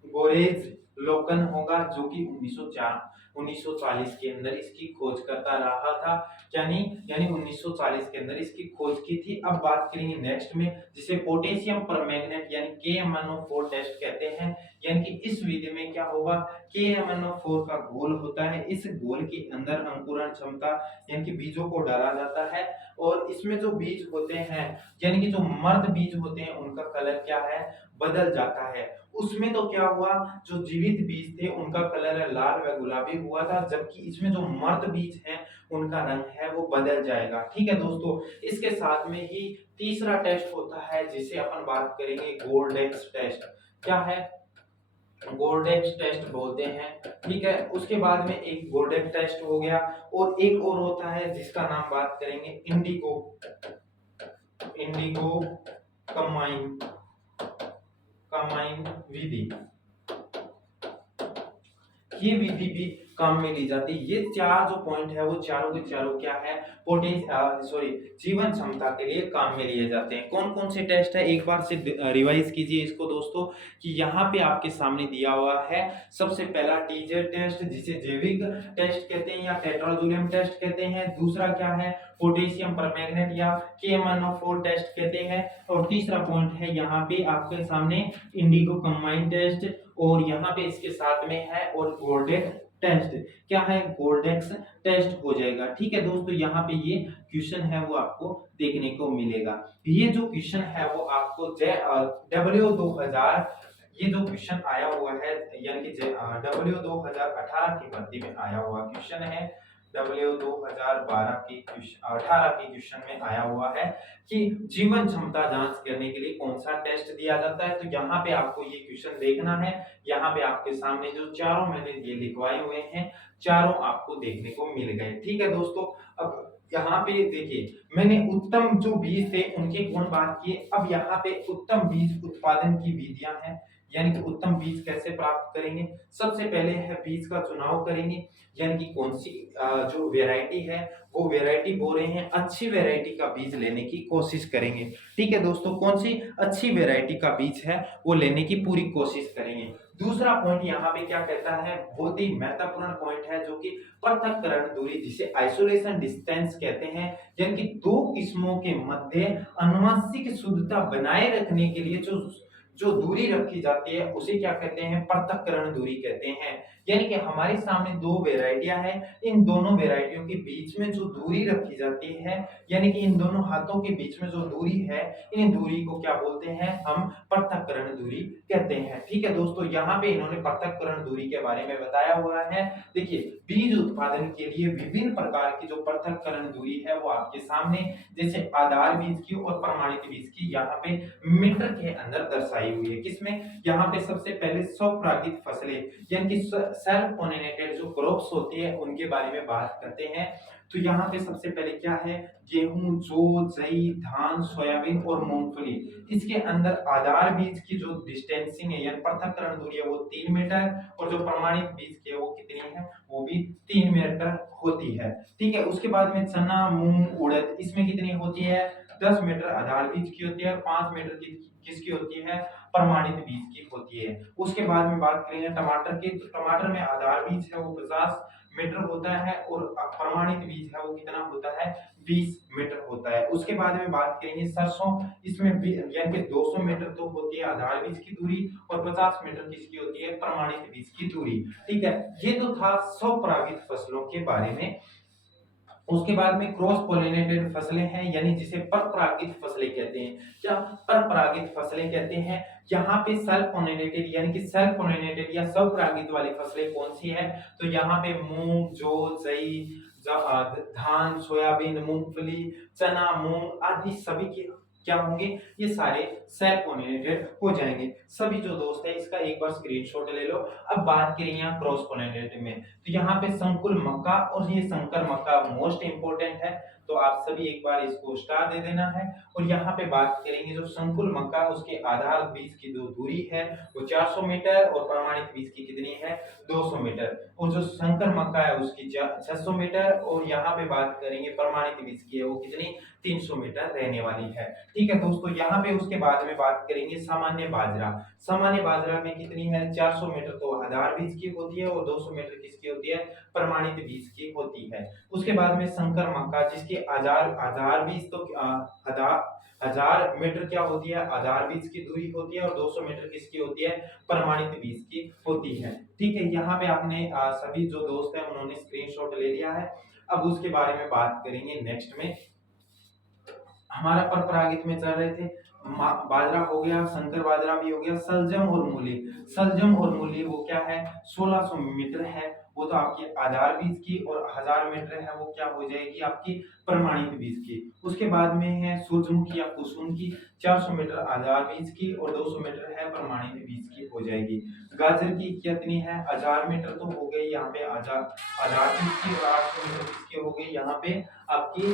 बोरेज लोकन होगा, जो कि 1940 के अंदर इसकी खोज करता रहा था। यानी यानी 1940 के अंदर इसकी खोज की थी। अब बात करेंगे नेक्स्ट में, जिसे पोटेशियम परमैंगनेट यानी KMnO4 टेस्ट कहते हैं। यानी कि इस विधि में क्या होगा, KMnO4 का घोल होता है, इस घोल के अंदर अंकुरण क्षमता यानी कि बीजों को डाला जाता है, और इसमें जो बीज होते हैं यानी कि जो मर्द बीज होते हैं उनका कलर क्या है, बदल जाता है। उसमें तो क्या हुआ, जो जीवित बीज थे उनका कलर है लाल व गुलाबी हुआ था, जबकि इसमें जो मर्द बीज हैं उनका रंग है वो बदल जाएगा। ठीक है दोस्तों, इसके साथ में ही तीसरा टेस्ट होता है जिसे अपन बात करेंगे गोल्डेक्स टेस्ट। क्या है, गोल्डेक्स टेस्ट बोलते हैं। ठीक है, उसके बाद में एक गोल्डेक्स टेस्ट हो गया, और एक और होता है जिसका नाम बात करेंगे इंडिगो इंडिगो कमाइन कमाइन विधि। ये विधि भी काम में ली जाती है। ये चार जो पॉइंट है वो चारों के चारों क्या है, सॉरी जीवन क्षमता के लिए काम में लिए जाते हैं। कौन कौन से टेस्ट है, एक बार से रिवाइज कीजिए इसको दोस्तों, कि यहाँ पे आपके सामने दिया हुआ है। सबसे पहला टीजेड टेस्ट जिसे जैविक टेस्ट कहते हैं या टेट्राजोलियम टेस्ट कहते हैं। दूसरा क्या है, पोटेशियम परमैंगनेट या KMnO4 टेस्ट कहते हैं। और तीसरा पॉइंट है यहाँ पे आपके सामने इंडिगो कंबाइंड टेस्ट, और यहाँ पे इसके साथ में है और गोल्डेक्स टेस्ट। क्या है, गोल्डेक्स टेस्ट हो जाएगा। ठीक है दोस्तों, यहाँ पे ये क्वेश्चन है वो आपको देखने को मिलेगा। ये जो क्वेश्चन है वो आपको W2000, ये जो क्वेश्चन आया हुआ है यानी कि W2018 की भर्ती में आया हुआ क्वेश्चन है। W2012 की 18 की क्वेश्चन में आया हुआ है कि जीवन क्षमता जांच करने के लिए कौन सा टेस्ट दिया जाता है। तो यहाँ पे आपको ये क्वेश्चन देखना है। यहाँ पे आपके सामने जो चारों मैंने ये लिखवाए हुए हैं, चारों आपको देखने को मिल गए। ठीक है दोस्तों, अब यहाँ पे देखिए मैंने उत्तम जो बीज थे उनके गुण बात किए। अब यहाँ पे उत्तम बीज उत्पादन की विधियां हैं, यानी कि उत्तम बीज कैसे प्राप्त करेंगे। सबसे पहले है बीज का चुनाव करेंगे, यानी कि कौन सी जो वेराइटी है वो वेराइटी बो रहे हैं, अच्छी वेराइटी का बीज लेने की कोशिश करेंगे। ठीक है दोस्तों, कौन सी अच्छी वेराइटी का बीज है वो लेने की पूरी कोशिश करेंगे। दूसरा पॉइंट यहाँ पे क्या कहता है, बहुत ही महत्वपूर्ण पॉइंट है, जो कि पृथक्करण दूरी जिसे आइसोलेशन डिस्टेंस कहते हैं, यानी कि दो किस्मों के मध्य आनुवंशिक शुद्धता बनाए रखने के लिए जो जो दूरी रखी जाती है उसे क्या कहते हैं, पृथक्करण दूरी कहते हैं। यानी कि हमारे सामने दो वेराइटियां हैं, इन दोनों वेराइटियों के बीच में जो दूरी रखी जाती है, यानी कि इन दोनों हाथों के बीच में जो दूरी है, इन दूरी को क्या बोलते हैं, हम पृथक्करण दूरी कहते हैं। ठीक है दोस्तों, यहाँ पे इन्होंने पृथक्करण दूरी के बारे में बताया हुआ है। देखिए बीज उत्पादन के लिए विभिन्न प्रकार की जो पृथक्करण दूरी है वो आपके सामने, जैसे आधार बीज की और प्रमाणित बीज की यहाँ पे मीटर के अंदर दर्शाई हुई है। किसमें, यहाँ पे सबसे पहले स्वपरागित फसलें यानी कि सेल्फ पोलिनेटेड जो क्रॉप्स होती है उनके बारे में बात करते हैं। तो यहाँ पे सबसे पहले क्या है, गेहूं, जौ, जई, धान, सोयाबीन और मूंगफली। इसके अंदर आधार बीज की जो डिस्टेंसिंग है यानी पृथक्करण दूरी है वो 3 मीटर, और जो प्रमाणित बीज की है वो कितनी है, वो भी 3 मीटर होती है। ठीक है, उसके बाद में चना, मूंग, उड़द, इसमें कितनी होती है, 10 मीटर आधार बीज की होती है, 5 मीटर की किसकी होती है, प्रमाणित बीज की होती है। उसके बाद में बात करेंगे टमाटर की, तो टमाटर में आधार बीज है वो 50 मीटर होता है और प्रमाणित बीज है वो कितना होता है 20 मीटर होता है। उसके बाद में बात करेंगे सरसों, इसमें यानी कि 200 मीटर तो होती है आधार बीज की दूरी और 50 मीटर किसकी होती है प्रमाणित बीज की दूरी। ठीक है, ये तो था स्वपरागित फसलों के बारे में। उसके बाद में क्रॉस पोलिनेटेड फसलें हैं, यानी जिसे परपरागित फसलें कहते हैं। क्या परपरागित फसलें कहते हैं? यहाँ पे सेल्फ पोलिनेटेड यानी कि सेल्फ पोलिनेटेड या स्वपरागित वाली फसलें कौन सी है? तो यहाँ पे मूंग, जौ, जई, धान, सोयाबीन, मूंगफली, चना, मूंग आदि सभी के क्या होंगे? ये सारे सेल्फ पोलिनेटेड हो जाएंगे। सभी जो दोस्त है इसका एक बार स्क्रीनशॉट ले लो। अब बात करें यहाँ क्रॉस पोलिनेटेड में, तो यहाँ पे संकुल मक्का और ये संकर मक्का मोस्ट इंपोर्टेंट है, तो आप सभी एक बार इसको स्टार दे देना है। और यहाँ पे बात करेंगे जो संकुल मक्का उसके आधार बीज की जो दूरी है वो 400 मीटर और प्रमाणित बीज की कितनी है 200 मीटर, और जो संकर मक्का है उसकी 600 मीटर, और यहाँ पे बात करेंगे प्रमाणित बीज की है वो कितनी 300 मीटर रहने वाली है। ठीक है दोस्तों, यहाँ पे उसके बाद में बात करेंगे सामान्य बाजरा। सामान्य बाजरा में कितनी है 400 मीटर तो आधार बीज की होती है और 200 मीटर किसकी होती है प्रमाणित बीज की होती है। उसके बाद में संकर मक्का जिसकी आधार बीज तो हजार मीटर क्या होती है आधार बीज की दूरी होती है और 200 मीटर किसकी होती है प्रमाणित बीज की होती है। ठीक है, यहाँ पे आपने सभी जो दोस्त है उन्होंने स्क्रीनशॉट ले लिया है। अब उसके बारे में बात करेंगे नेक्स्ट में। हमारा परपरागित में चल रहे थे बाजरा हो गया, संकर बाजरा भी हो गया, सलजम और मूली। सलजम और मूली वो क्या है 1600 मीटर है, वो तो आपकी आधार बीज की, और 1000 मीटर है वो क्या हो जाएगी आपकी प्रमाणित बीज की। उसके बाद में है सूरजमुखी या कुसुम की 400 मीटर आधार बीज की और 200 मीटर है प्रमाणित बीज की हो जाएगी। गाजर की कितनी है 1000 मीटर तो हो गई यहाँ पे आधार बीज की, और 800 मीटर किसकी हो गई यहाँ पे आपकी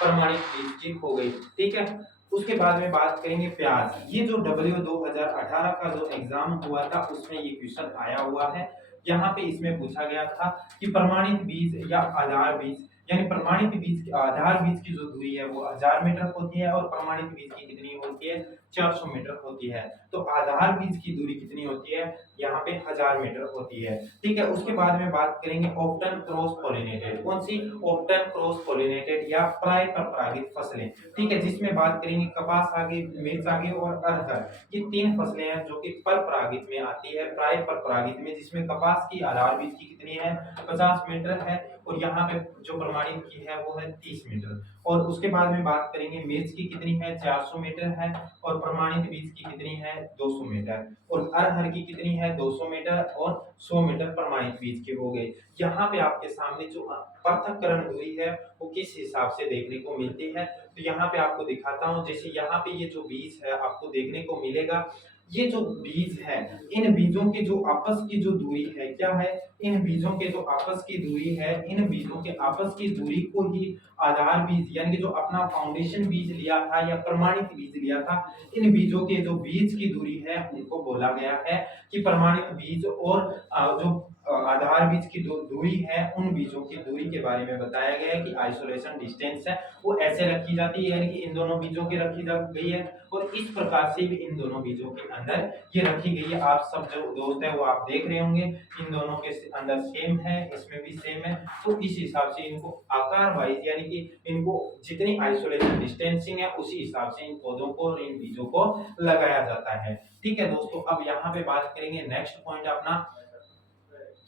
प्रमाणित बीज की हो गई। ठीक है, उसके बाद में बात करेंगे प्याज। ये जो W 2018 का जो एग्जाम हुआ था उसमें ये क्वेश्चन आया हुआ है। यहाँ पे इसमें पूछा गया था कि प्रमाणित बीज या आधार बीज, यानी प्रमाणित बीज आधार बीज की जो दूरी है वो 1000 मीटर होती है और प्रमाणित बीज की कितनी होती है 400 मीटर होती है। तो आधार बीज की दूरी कितनी होती है यहाँ पे 1000 मीटर होती है। ठीक है, उसके बाद में बात करेंगे ऑप्टन क्रॉस पोलिनेटेड। कौन सी? ऑप्टन क्रॉस पोलिनेटेड या प्राय परपरागित फसलें। ठीक है, जिसमें बात करेंगे कपास आगे, मिर्च आगे और अरहर। ये तीन फसलें हैं जो कि परपरागित में आती है, प्राय परपरागित में, जिसमें कपास की आधार बीज की कितनी है 50 मीटर है और यहाँ पे जो प्रमाणित की है वो है 30 मीटर। और उसके बाद में बात करेंगे मिर्च की कितनी है 400 मीटर है और प्रमाणित बीज की कितनी है 200 मीटर, और अरहर की कितनी है 200 मीटर और 100 मीटर प्रमाणित बीज की हो गई। यहाँ पे आपके सामने जो पृथक्करण दूरी है वो किस हिसाब से देखने को मिलती है, तो यहाँ पे आपको दिखाता हूँ। जैसे यहाँ पे ये जो बीज है आपको देखने को मिलेगा, ये जो बीज है इन बीजों के जो आपस की जो दूरी है क्या है, इन बीजों के जो आपस की दूरी है, इन बीजों के आपस की दूरी को ही आधार बीज यानी कि जो अपना फाउंडेशन बीज लिया था या प्रमाणित बीज लिया था, इन बीजों के जो बीज की दूरी है उनको बोला गया है कि प्रमाणित बीज, और जो आधार बीज की दूरी है उन बीजों की दूरी के बारे में बताया गया है कि आइसोलेशन डिस्टेंस है वो ऐसे रखी जाती है, यानी कि इन दोनों बीजों की रखी जा गई है और इस प्रकार से भी इन दोनों बीजों के अंदर ये रखी गई है। आप सब जो दोस्त है वो आप देख रहे होंगे इन दोनों के अंदर सेम है, इसमें भी सेम है, तो इस हिसाब से इनको आकार वाइज यानी कि इनको जितनी आइसोलेशन डिस्टेंसिंग है उसी हिसाब से इन पौधों को और इन बीजों को लगाया जाता है। ठीक है दोस्तों, अब यहाँ पे बात करेंगे नेक्स्ट पॉइंट अपना,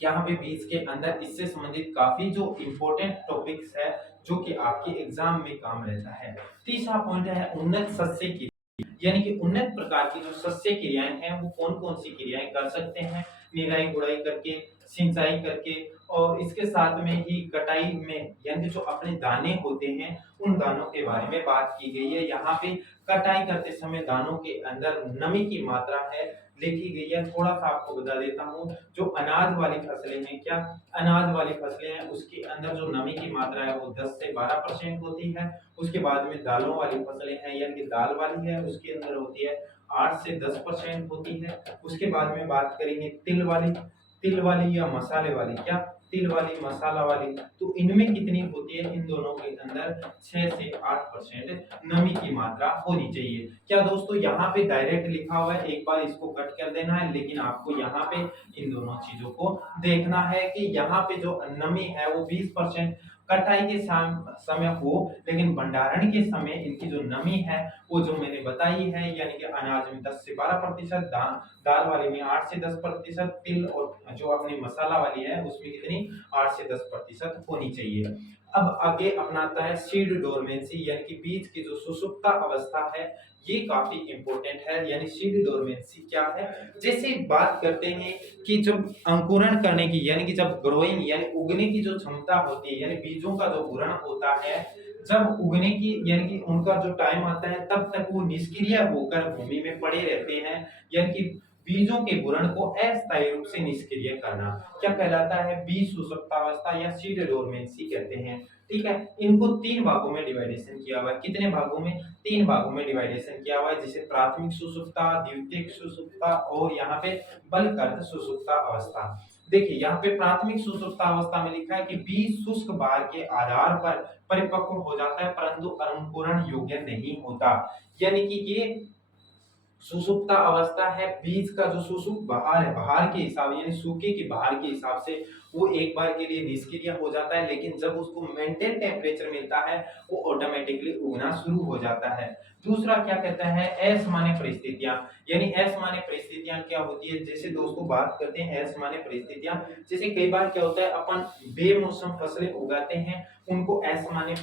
यहाँ पे बीज के अंदर इससे संबंधित काफी जो इंपॉर्टेंट टॉपिक्स है जो कि आपके एग्जाम में काम रहता है। तीसरा पॉइंट है उन्नत सस्य की, यानी कि उन्नत प्रकार की जो सस्य क्रियाएं हैं वो कौन कौन सी क्रियाएं कर सकते हैं, निराई गुड़ाई करके, सिंचाई करके, और इसके साथ में ही कटाई में, यानी जो अपने दाने होते हैं उन दानों के बारे में बात की गई है। यहाँ पे कटाई करते समय दानों के अंदर नमी की मात्रा है लिखी गई है। थोड़ा सा आपको बता देता हूँ, जो अनाज वाली फसलें हैं, क्या अनाज वाली फसलें हैं उसके अंदर जो नमी की मात्रा है वो 10 से 12% होती है। उसके बाद में दालों वाली फसलें हैं यानी कि दाल वाली है उसके अंदर होती है 8 से 10% होती है। उसके बाद में बात करेंगे तिल वाली या मसाले वाली, क्या तिल वाली, मसाला वाली, तो इनमें कितनी होती है? इन दोनों के अंदर 6 से 8% नमी की मात्रा होनी चाहिए। क्या दोस्तों यहाँ पे डायरेक्ट लिखा हुआ है, एक बार इसको कट कर देना है, लेकिन आपको यहाँ पे इन दोनों चीजों को देखना है कि यहाँ पे जो नमी है वो 20% कटाई के समय हो, लेकिन भंडारण के समय इनकी जो नमी है वो जो मैंने बताई है, यानी कि अनाज में 10 से 12%, दाल वाली में 8 से 10%, तिल और जो अपनी मसाला वाली है उसमें कितनी 8 से 10% होनी चाहिए। अब आगे अपनाता है सीड डोरमेंसी, यानी कि बीज की जो सुसुप्ता अवस्था है, ये काफी इंपॉर्टेंट है। यानी सीड डोरमेंसी क्या है? जैसे बात करते हैं कि जब अंकुरण करने की, यानी कि जब ग्रोइंग यानी उगने की जो क्षमता होती है, यानी बीजों का जो गुण होता है, जब उगने की यानी कि उनका जो टाइम आता है तब तक वो निष्क्रिय होकर भूमि में पड़े रहते हैं, यानी कि बीजों के गुण को अस्थायी रूप से निष्क्रिय करना क्या कहलाता है? बीज सुसुप्तावस्था या सीड डोरमेंसी कहते हैं। ठीक है, इनको 3 भागों में डिवाइडेशन किया हुआ है। कितने भागों में? 3 भागों में डिवाइडेशन किया हुआ है, जिसे प्राथमिक सुसुप्ता, द्वितीयक सुसुप्ता और यहाँ पे बलकर्त सुसुप्ता अवस्था। देखिए यहाँ पे प्राथमिक सुसुप्ता अवस्था में लिखा है कि बीज शुष्क भार के आधार पर परिपक्व हो जाता है, परंतु अंकुरण योग्य नहीं होता। यानी कि ये सुसुप्ता अवस्था है, बीज का जो सुसुप्त बहार है, बहार के हिसाब यानी सूखे की बहार के हिसाब से वो एक बार के लिए निष्क्रिय हो जाता है, लेकिन जब उसको मेंटेन टेम्परेचर मिलता है वो ऑटोमेटिकली उगना शुरू हो जाता है। दूसरा क्या कहता है? असामान्य परिस्थितियां, यानी असामान्य परिस्थितियां क्या होती है? जैसे दोस्तों बात करते हैं असामान्य परिस्थितियां, जैसे कई बार क्या होता है अपन बेमौसम फसलें उगाते हैं, उनको असामान्य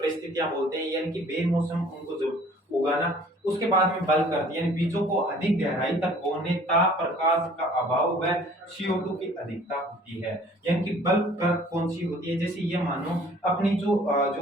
परिस्थितियां बोलते हैं, यानी कि बेमौसम उनको जो उगाना, उसके बाद में बल कर दिया, यानी बीजों को अधिक गहराई तक बोने, ताप प्रकाश का अभाव व CO2 की अधिकता होती है। यानी कि बल कर कौन सी होती है? जैसे ये मानो अपनी जो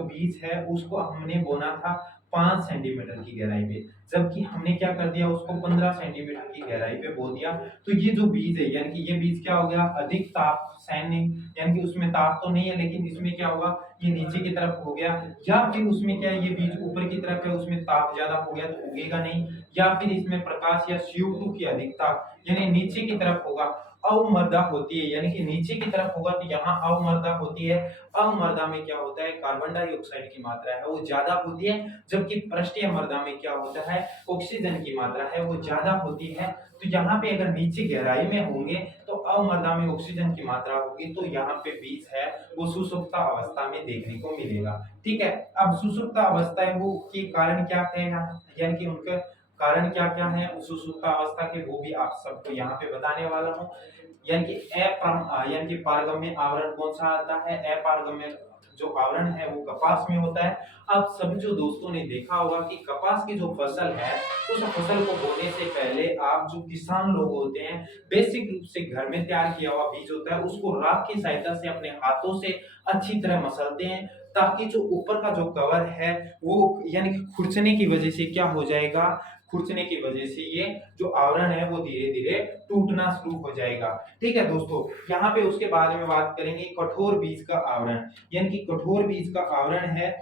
बीज है उसको हमने बोना था 5 सेंटीमीटर की गहराई पे, जबकि हमने क्या कर दिया, उसको 15 सेंटीमीटर की गहराई पे बो दिया, तो ये जो बीज है, यानी कि ये बीज क्या हो गया? अधिक ताप सहने, यानी कि उसमें ताप तो नहीं है, लेकिन इसमें क्या होगा, ये नीचे की तरफ हो गया, या फिर उसमें क्या है, ये बीज ऊपर की तरफ है, उसमें ताप ज्यादा हो गया तो उगेगा नहीं, या फिर इसमें प्रकाश या CO2 की अधिकता यानी नीचे की तरफ होगा, अवमर्दा होती है, यानी कि नीचे की तरफ होगा तो यहाँ अवमर्दा होती है। अवमर्दा में क्या होता है? कार्बन डाइऑक्साइड की मात्रा है वो ज्यादा होती है, जबकि पृष्ठीय मर्दा में क्या होता है? ऑक्सीजन की मात्रा है वो ज्यादा होती है। तो यहाँ पे अगर नीचे गहराई में होंगे तो अवमर्दा में ऑक्सीजन की मात्रा होगी, तो यहाँ पे बीज है वो सुसुप्ता अवस्था में देखने को मिलेगा। ठीक है, अब सुसुप्ता अवस्था है वो के कारण क्या है, यानी कि उनके कारण क्या क्या है सुसुप्ता अवस्था के, वो भी आप सबको यहाँ पे बताने वाला हूँ। यानी कि यानी कि पारगम्य आवरण कौन सा आता है? अपारगम्य जो आवरण है वो कपास में होता है। आप सभी जो दोस्तों ने देखा होगा कि कपास की जो फसल है, उस फसल को बोने से पहले आप जो किसान लोग होते हैं, बेसिक रूप से घर में तैयार किया हुआ बीज होता है उसको राख की सहायता से अपने हाथों से अच्छी तरह मसलते हैं, ताकि जो ऊपर का जो कवर है वो यानी कि खुरचने की वजह से क्या हो जाएगा, खुरचने की वजह से ये जो आवरण है वो धीरे धीरे टूटना शुरू हो जाएगा। ठीक है दोस्तों, यहाँ पे उसके बाद में बात करेंगे कठोर बीज का आवरण, यानी कि कठोर बीज का आवरण है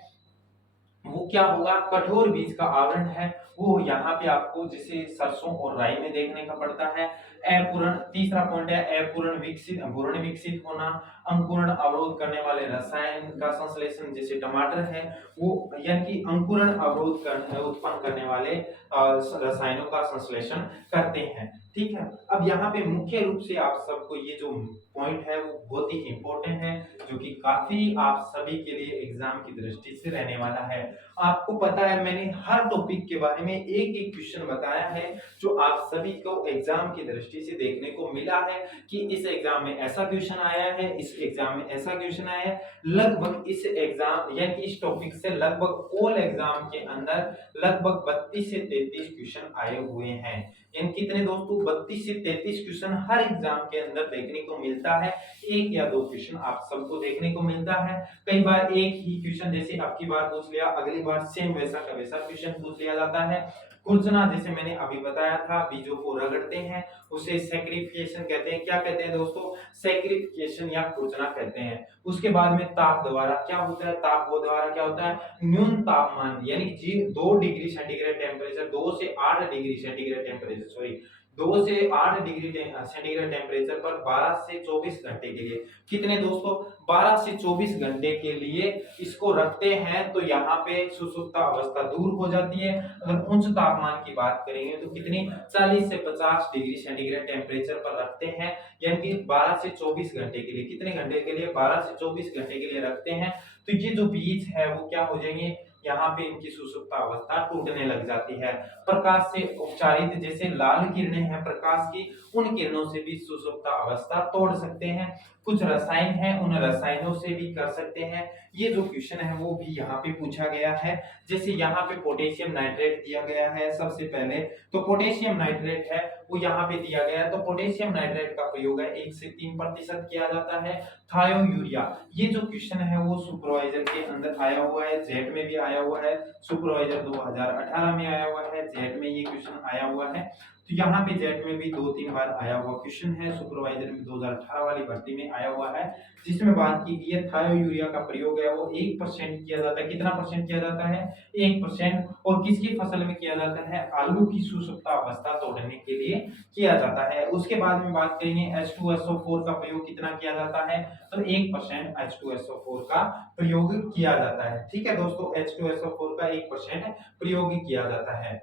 वो क्या होगा? कठोर बीज का आवरण है वो यहाँ पे आपको जैसे सरसों और राई में देखने का पड़ता है। अपूर्ण, तीसरा पॉइंट है अपूर्ण विकसित, भ्रूण विकसित होना, अंकुरण अवरोध करने वाले रसायन का संश्लेषण, जैसे टमाटर है वो, यानी कि अंकुरण अवरोध उत्पन्न करने वाले रसायनों का संश्लेषण करते हैं। ठीक है, अब यहाँ पे मुख्य रूप से आप सबको ये जो पॉइंट है वो बहुत ही इंपॉर्टेंट है, जो कि काफी आप सभी के लिए एग्जाम की दृष्टि से रहने वाला है। आपको पता है मैंने हर टॉपिक के बारे में एक एक क्वेश्चन बताया है, जो आप सभी को एग्जाम की दृष्टि से देखने को मिला है कि इस एग्जाम में ऐसा क्वेश्चन आया है, इस एग्जाम में ऐसा क्वेश्चन आया है। लगभग इस एग्जाम यानी कि इस टॉपिक से लगभग ऑल एग्जाम के अंदर लगभग 32 से 33 क्वेश्चन आए हुए हैं। यानी कितने दोस्तों? 32 से 33 क्वेश्चन हर एग्जाम के अंदर देखने को मिलता है। एक या दो क्वेश्चन आप सबको देखने को मिलता है। कई बार एक ही क्वेश्चन जैसे आपकी बार पूछ लिया, अगली बार सेम वैसा का वैसा क्वेश्चन पूछ लिया जाता है। खुरचना जैसे मैंने अभी बताया था, बीजों को रगड़ते हैं, उसे सैक्रिफिकेशन कहते हैं। क्या कहते हैं दोस्तों? सैक्रिफिकेशन या खुरचना कहते हैं। उसके बाद में ताप द्वारा क्या होता है? ताप द्वारा क्या होता है? न्यून तापमान यानी कि 2 डिग्री सेंटीग्रेड टेम्परेचर, 2 से 8 डिग्री सेंटीग्रेड टेम्परेचर, सॉरी 2 से 8 डिग्री सेंटीग्रेड टेम्परेचर पर 12 से 24 घंटे के लिए। कितने दोस्तों? 12 से 24 घंटे के लिए इसको रखते हैं तो यहाँ पे सुसुप्ता अवस्था दूर हो जाती है। अगर उच्च तापमान की बात करेंगे तो कितनी 40 से 50 डिग्री सेंटीग्रेड टेम्परेचर पर रखते हैं, यानी कि 12 से 24 घंटे के लिए। कितने घंटे के लिए? 12 से 24 घंटे के लिए रखते हैं। तो ये जो बीज है वो क्या हो जाएंगे, यहाँ पे इनकी सुसुप्ता अवस्था टूटने लग जाती है। प्रकाश से उपचारित जैसे लाल किरणें हैं प्रकाश की, उन किरणों से भी सुसुप्ता अवस्था तोड़ सकते हैं। कुछ रसायन हैं, उन रसायनों से भी कर सकते हैं। ये जो क्वेश्चन है वो भी यहाँ पे पूछा गया है। जैसे यहाँ पे पोटेशियम नाइट्रेट दिया गया है सबसे पहले, तो पोटेशियम नाइट्रेट है वो यहाँ पे दिया गया है। तो पोटेशियम नाइट्रेट का प्रयोग है 1 से 3% किया जाता है। थायोयूरिया, ये जो क्वेश्चन है वो सुपरवाइजर के अंदर आया हुआ है, जेट में भी आया हुआ है। सुपरवाइजर 2018 में आया हुआ है, जेट में ये क्वेश्चन आया हुआ है। तो यहाँ पे जेट में भी 2-3 बार आया हुआ क्वेश्चन है। सुपरवाइजर में 2018 वाली भर्ती में आया हुआ है, जिसमें बात की गई है थायोयूरिया का प्रयोग है वो 1% किया जाता है। कितना परसेंट किया जाता है? 1%। और किसकी फसल में किया जाता है? आलू की सुसुप्ता अवस्था तोड़ने के लिए किया जाता है। उसके बाद में बात करेंगे H2SO4 का प्रयोग कितना किया जाता है, तो 1% H2SO4 का प्रयोग किया जाता है। ठीक है दोस्तों, H2SO4 का 1% प्रयोग किया जाता है।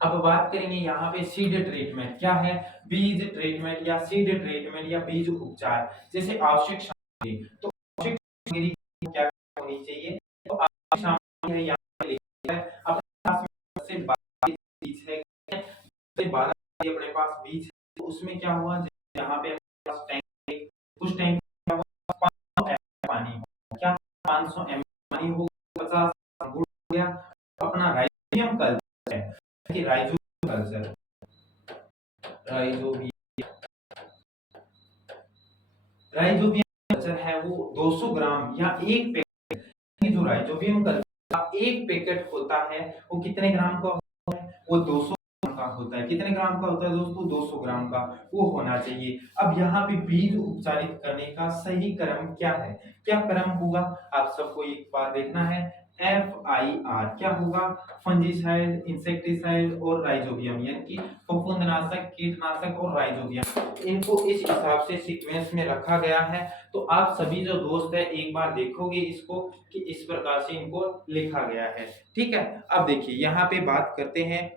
अब बात करेंगे यहाँ पे सीड ट्रीटमेंट क्या है, बीज ट्रीटमेंट या सीड ट्रीटमेंट या बीज उपचार। जैसे आवश्यक सामग्री, तो आवश्यक सामग्री क्या होनी चाहिए, तो आवश्यक सामग्री है यहाँ पे लिखा है अपने पास में से 12 बीज है, से 12 अपने पास बीज है, तो उसमें क्या हुआ, यहाँ पे अपने पास टैंक, उस टैंक में 500 ml पानी हो, क्या 500 ml पानी हो, 50 गुड़ हो गया, अपना राइजोबियम कल्चर है कि rhizobium culture, rhizobium rhizobium culture है वो 200 ग्राम या एक पैकेट, जो राइजोबियम कल्चर का एक पैकेट होता है वो कितने ग्राम का होता है, वो 200 ग्राम का होता है। कितने ग्राम का होता है दोस्तों? 200 ग्राम का वो होना चाहिए। अब यहाँ पे बीज उपचारित करने का सही क्रम क्या है, क्या क्रम होगा, आप सबको एक बार देखना है। FIR क्या होगा, फंजीसाइड, इंसेक्टिसाइड और राइजोबियम, यानी कि फफूंदनाशक, कीटनाशक और राइजोबियम, इनको इस हिसाब से सीक्वेंस में रखा गया है। तो आप सभी जो दोस्त है एक बार देखोगे इसको कि इस प्रकार से इनको लिखा गया है। ठीक है, अब देखिए यहाँ पे बात करते हैं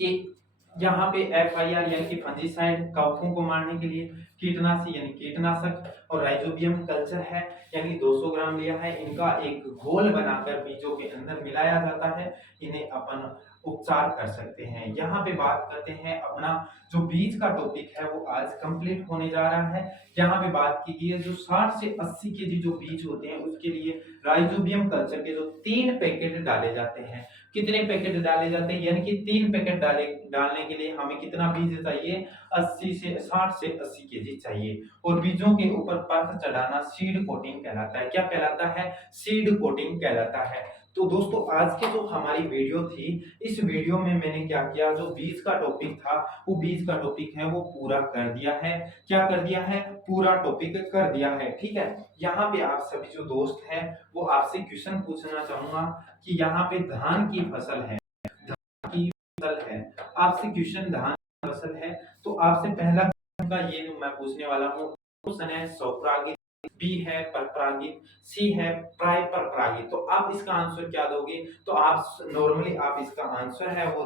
कि यहाँ पे FIR यानी कि फंजीसाइड कवकों को मारने के लिए, कीटनाशी यानी कीटनाशक, और राइजोबियम कल्चर है यानी 200 ग्राम लिया है। इनका एक घोल बनाकर बीजों के अंदर मिलाया जाता है, इन्हें अपन उपचार कर सकते हैं। यहाँ पे बात करते हैं अपना जो बीज का टॉपिक है वो आज कंप्लीट होने जा रहा है। यहाँ पे बात की गई है जो 60 से 80 केजी जो बीज होते हैं उसके लिए राइजोबियम कल्चर के जो 3 पैकेट डाले जाते हैं। कितने पैकेट डाले जाते हैं, यानी कि 3 पैकेट डालने के लिए हमें कितना बीज चाहिए, 80 से 60 से 80 केजी चाहिए। और बीजों के ऊपर परत चढ़ाना सीड कोटिंग कहलाता है। क्या कहलाता है? सीड कोटिंग कहलाता है। तो दोस्तों आज की जो हमारी वीडियो थी, इस वीडियो में मैंने क्या किया, जो बीज का टॉपिक था वो बीज का टॉपिक है वो पूरा कर दिया है। क्या कर दिया है? पूरा टॉपिक कर दिया है। ठीक है, यहाँ पे आप सभी जो दोस्त हैं वो आपसे क्वेश्चन पूछना चाहूंगा कि यहाँ पे धान की फसल है, धान की फसल है, आपसे क्वेश्चन धान की फसल है, तो आपसे पहला का ये मैं पूछने वाला हूँ, क्वेश्चन है स्वपरागित, बी है परपरागित, सी है प्राय परपरागित। तो आप इसका आंसर क्या दोगे, तो आप नॉर्मली आप इसका आंसर है वो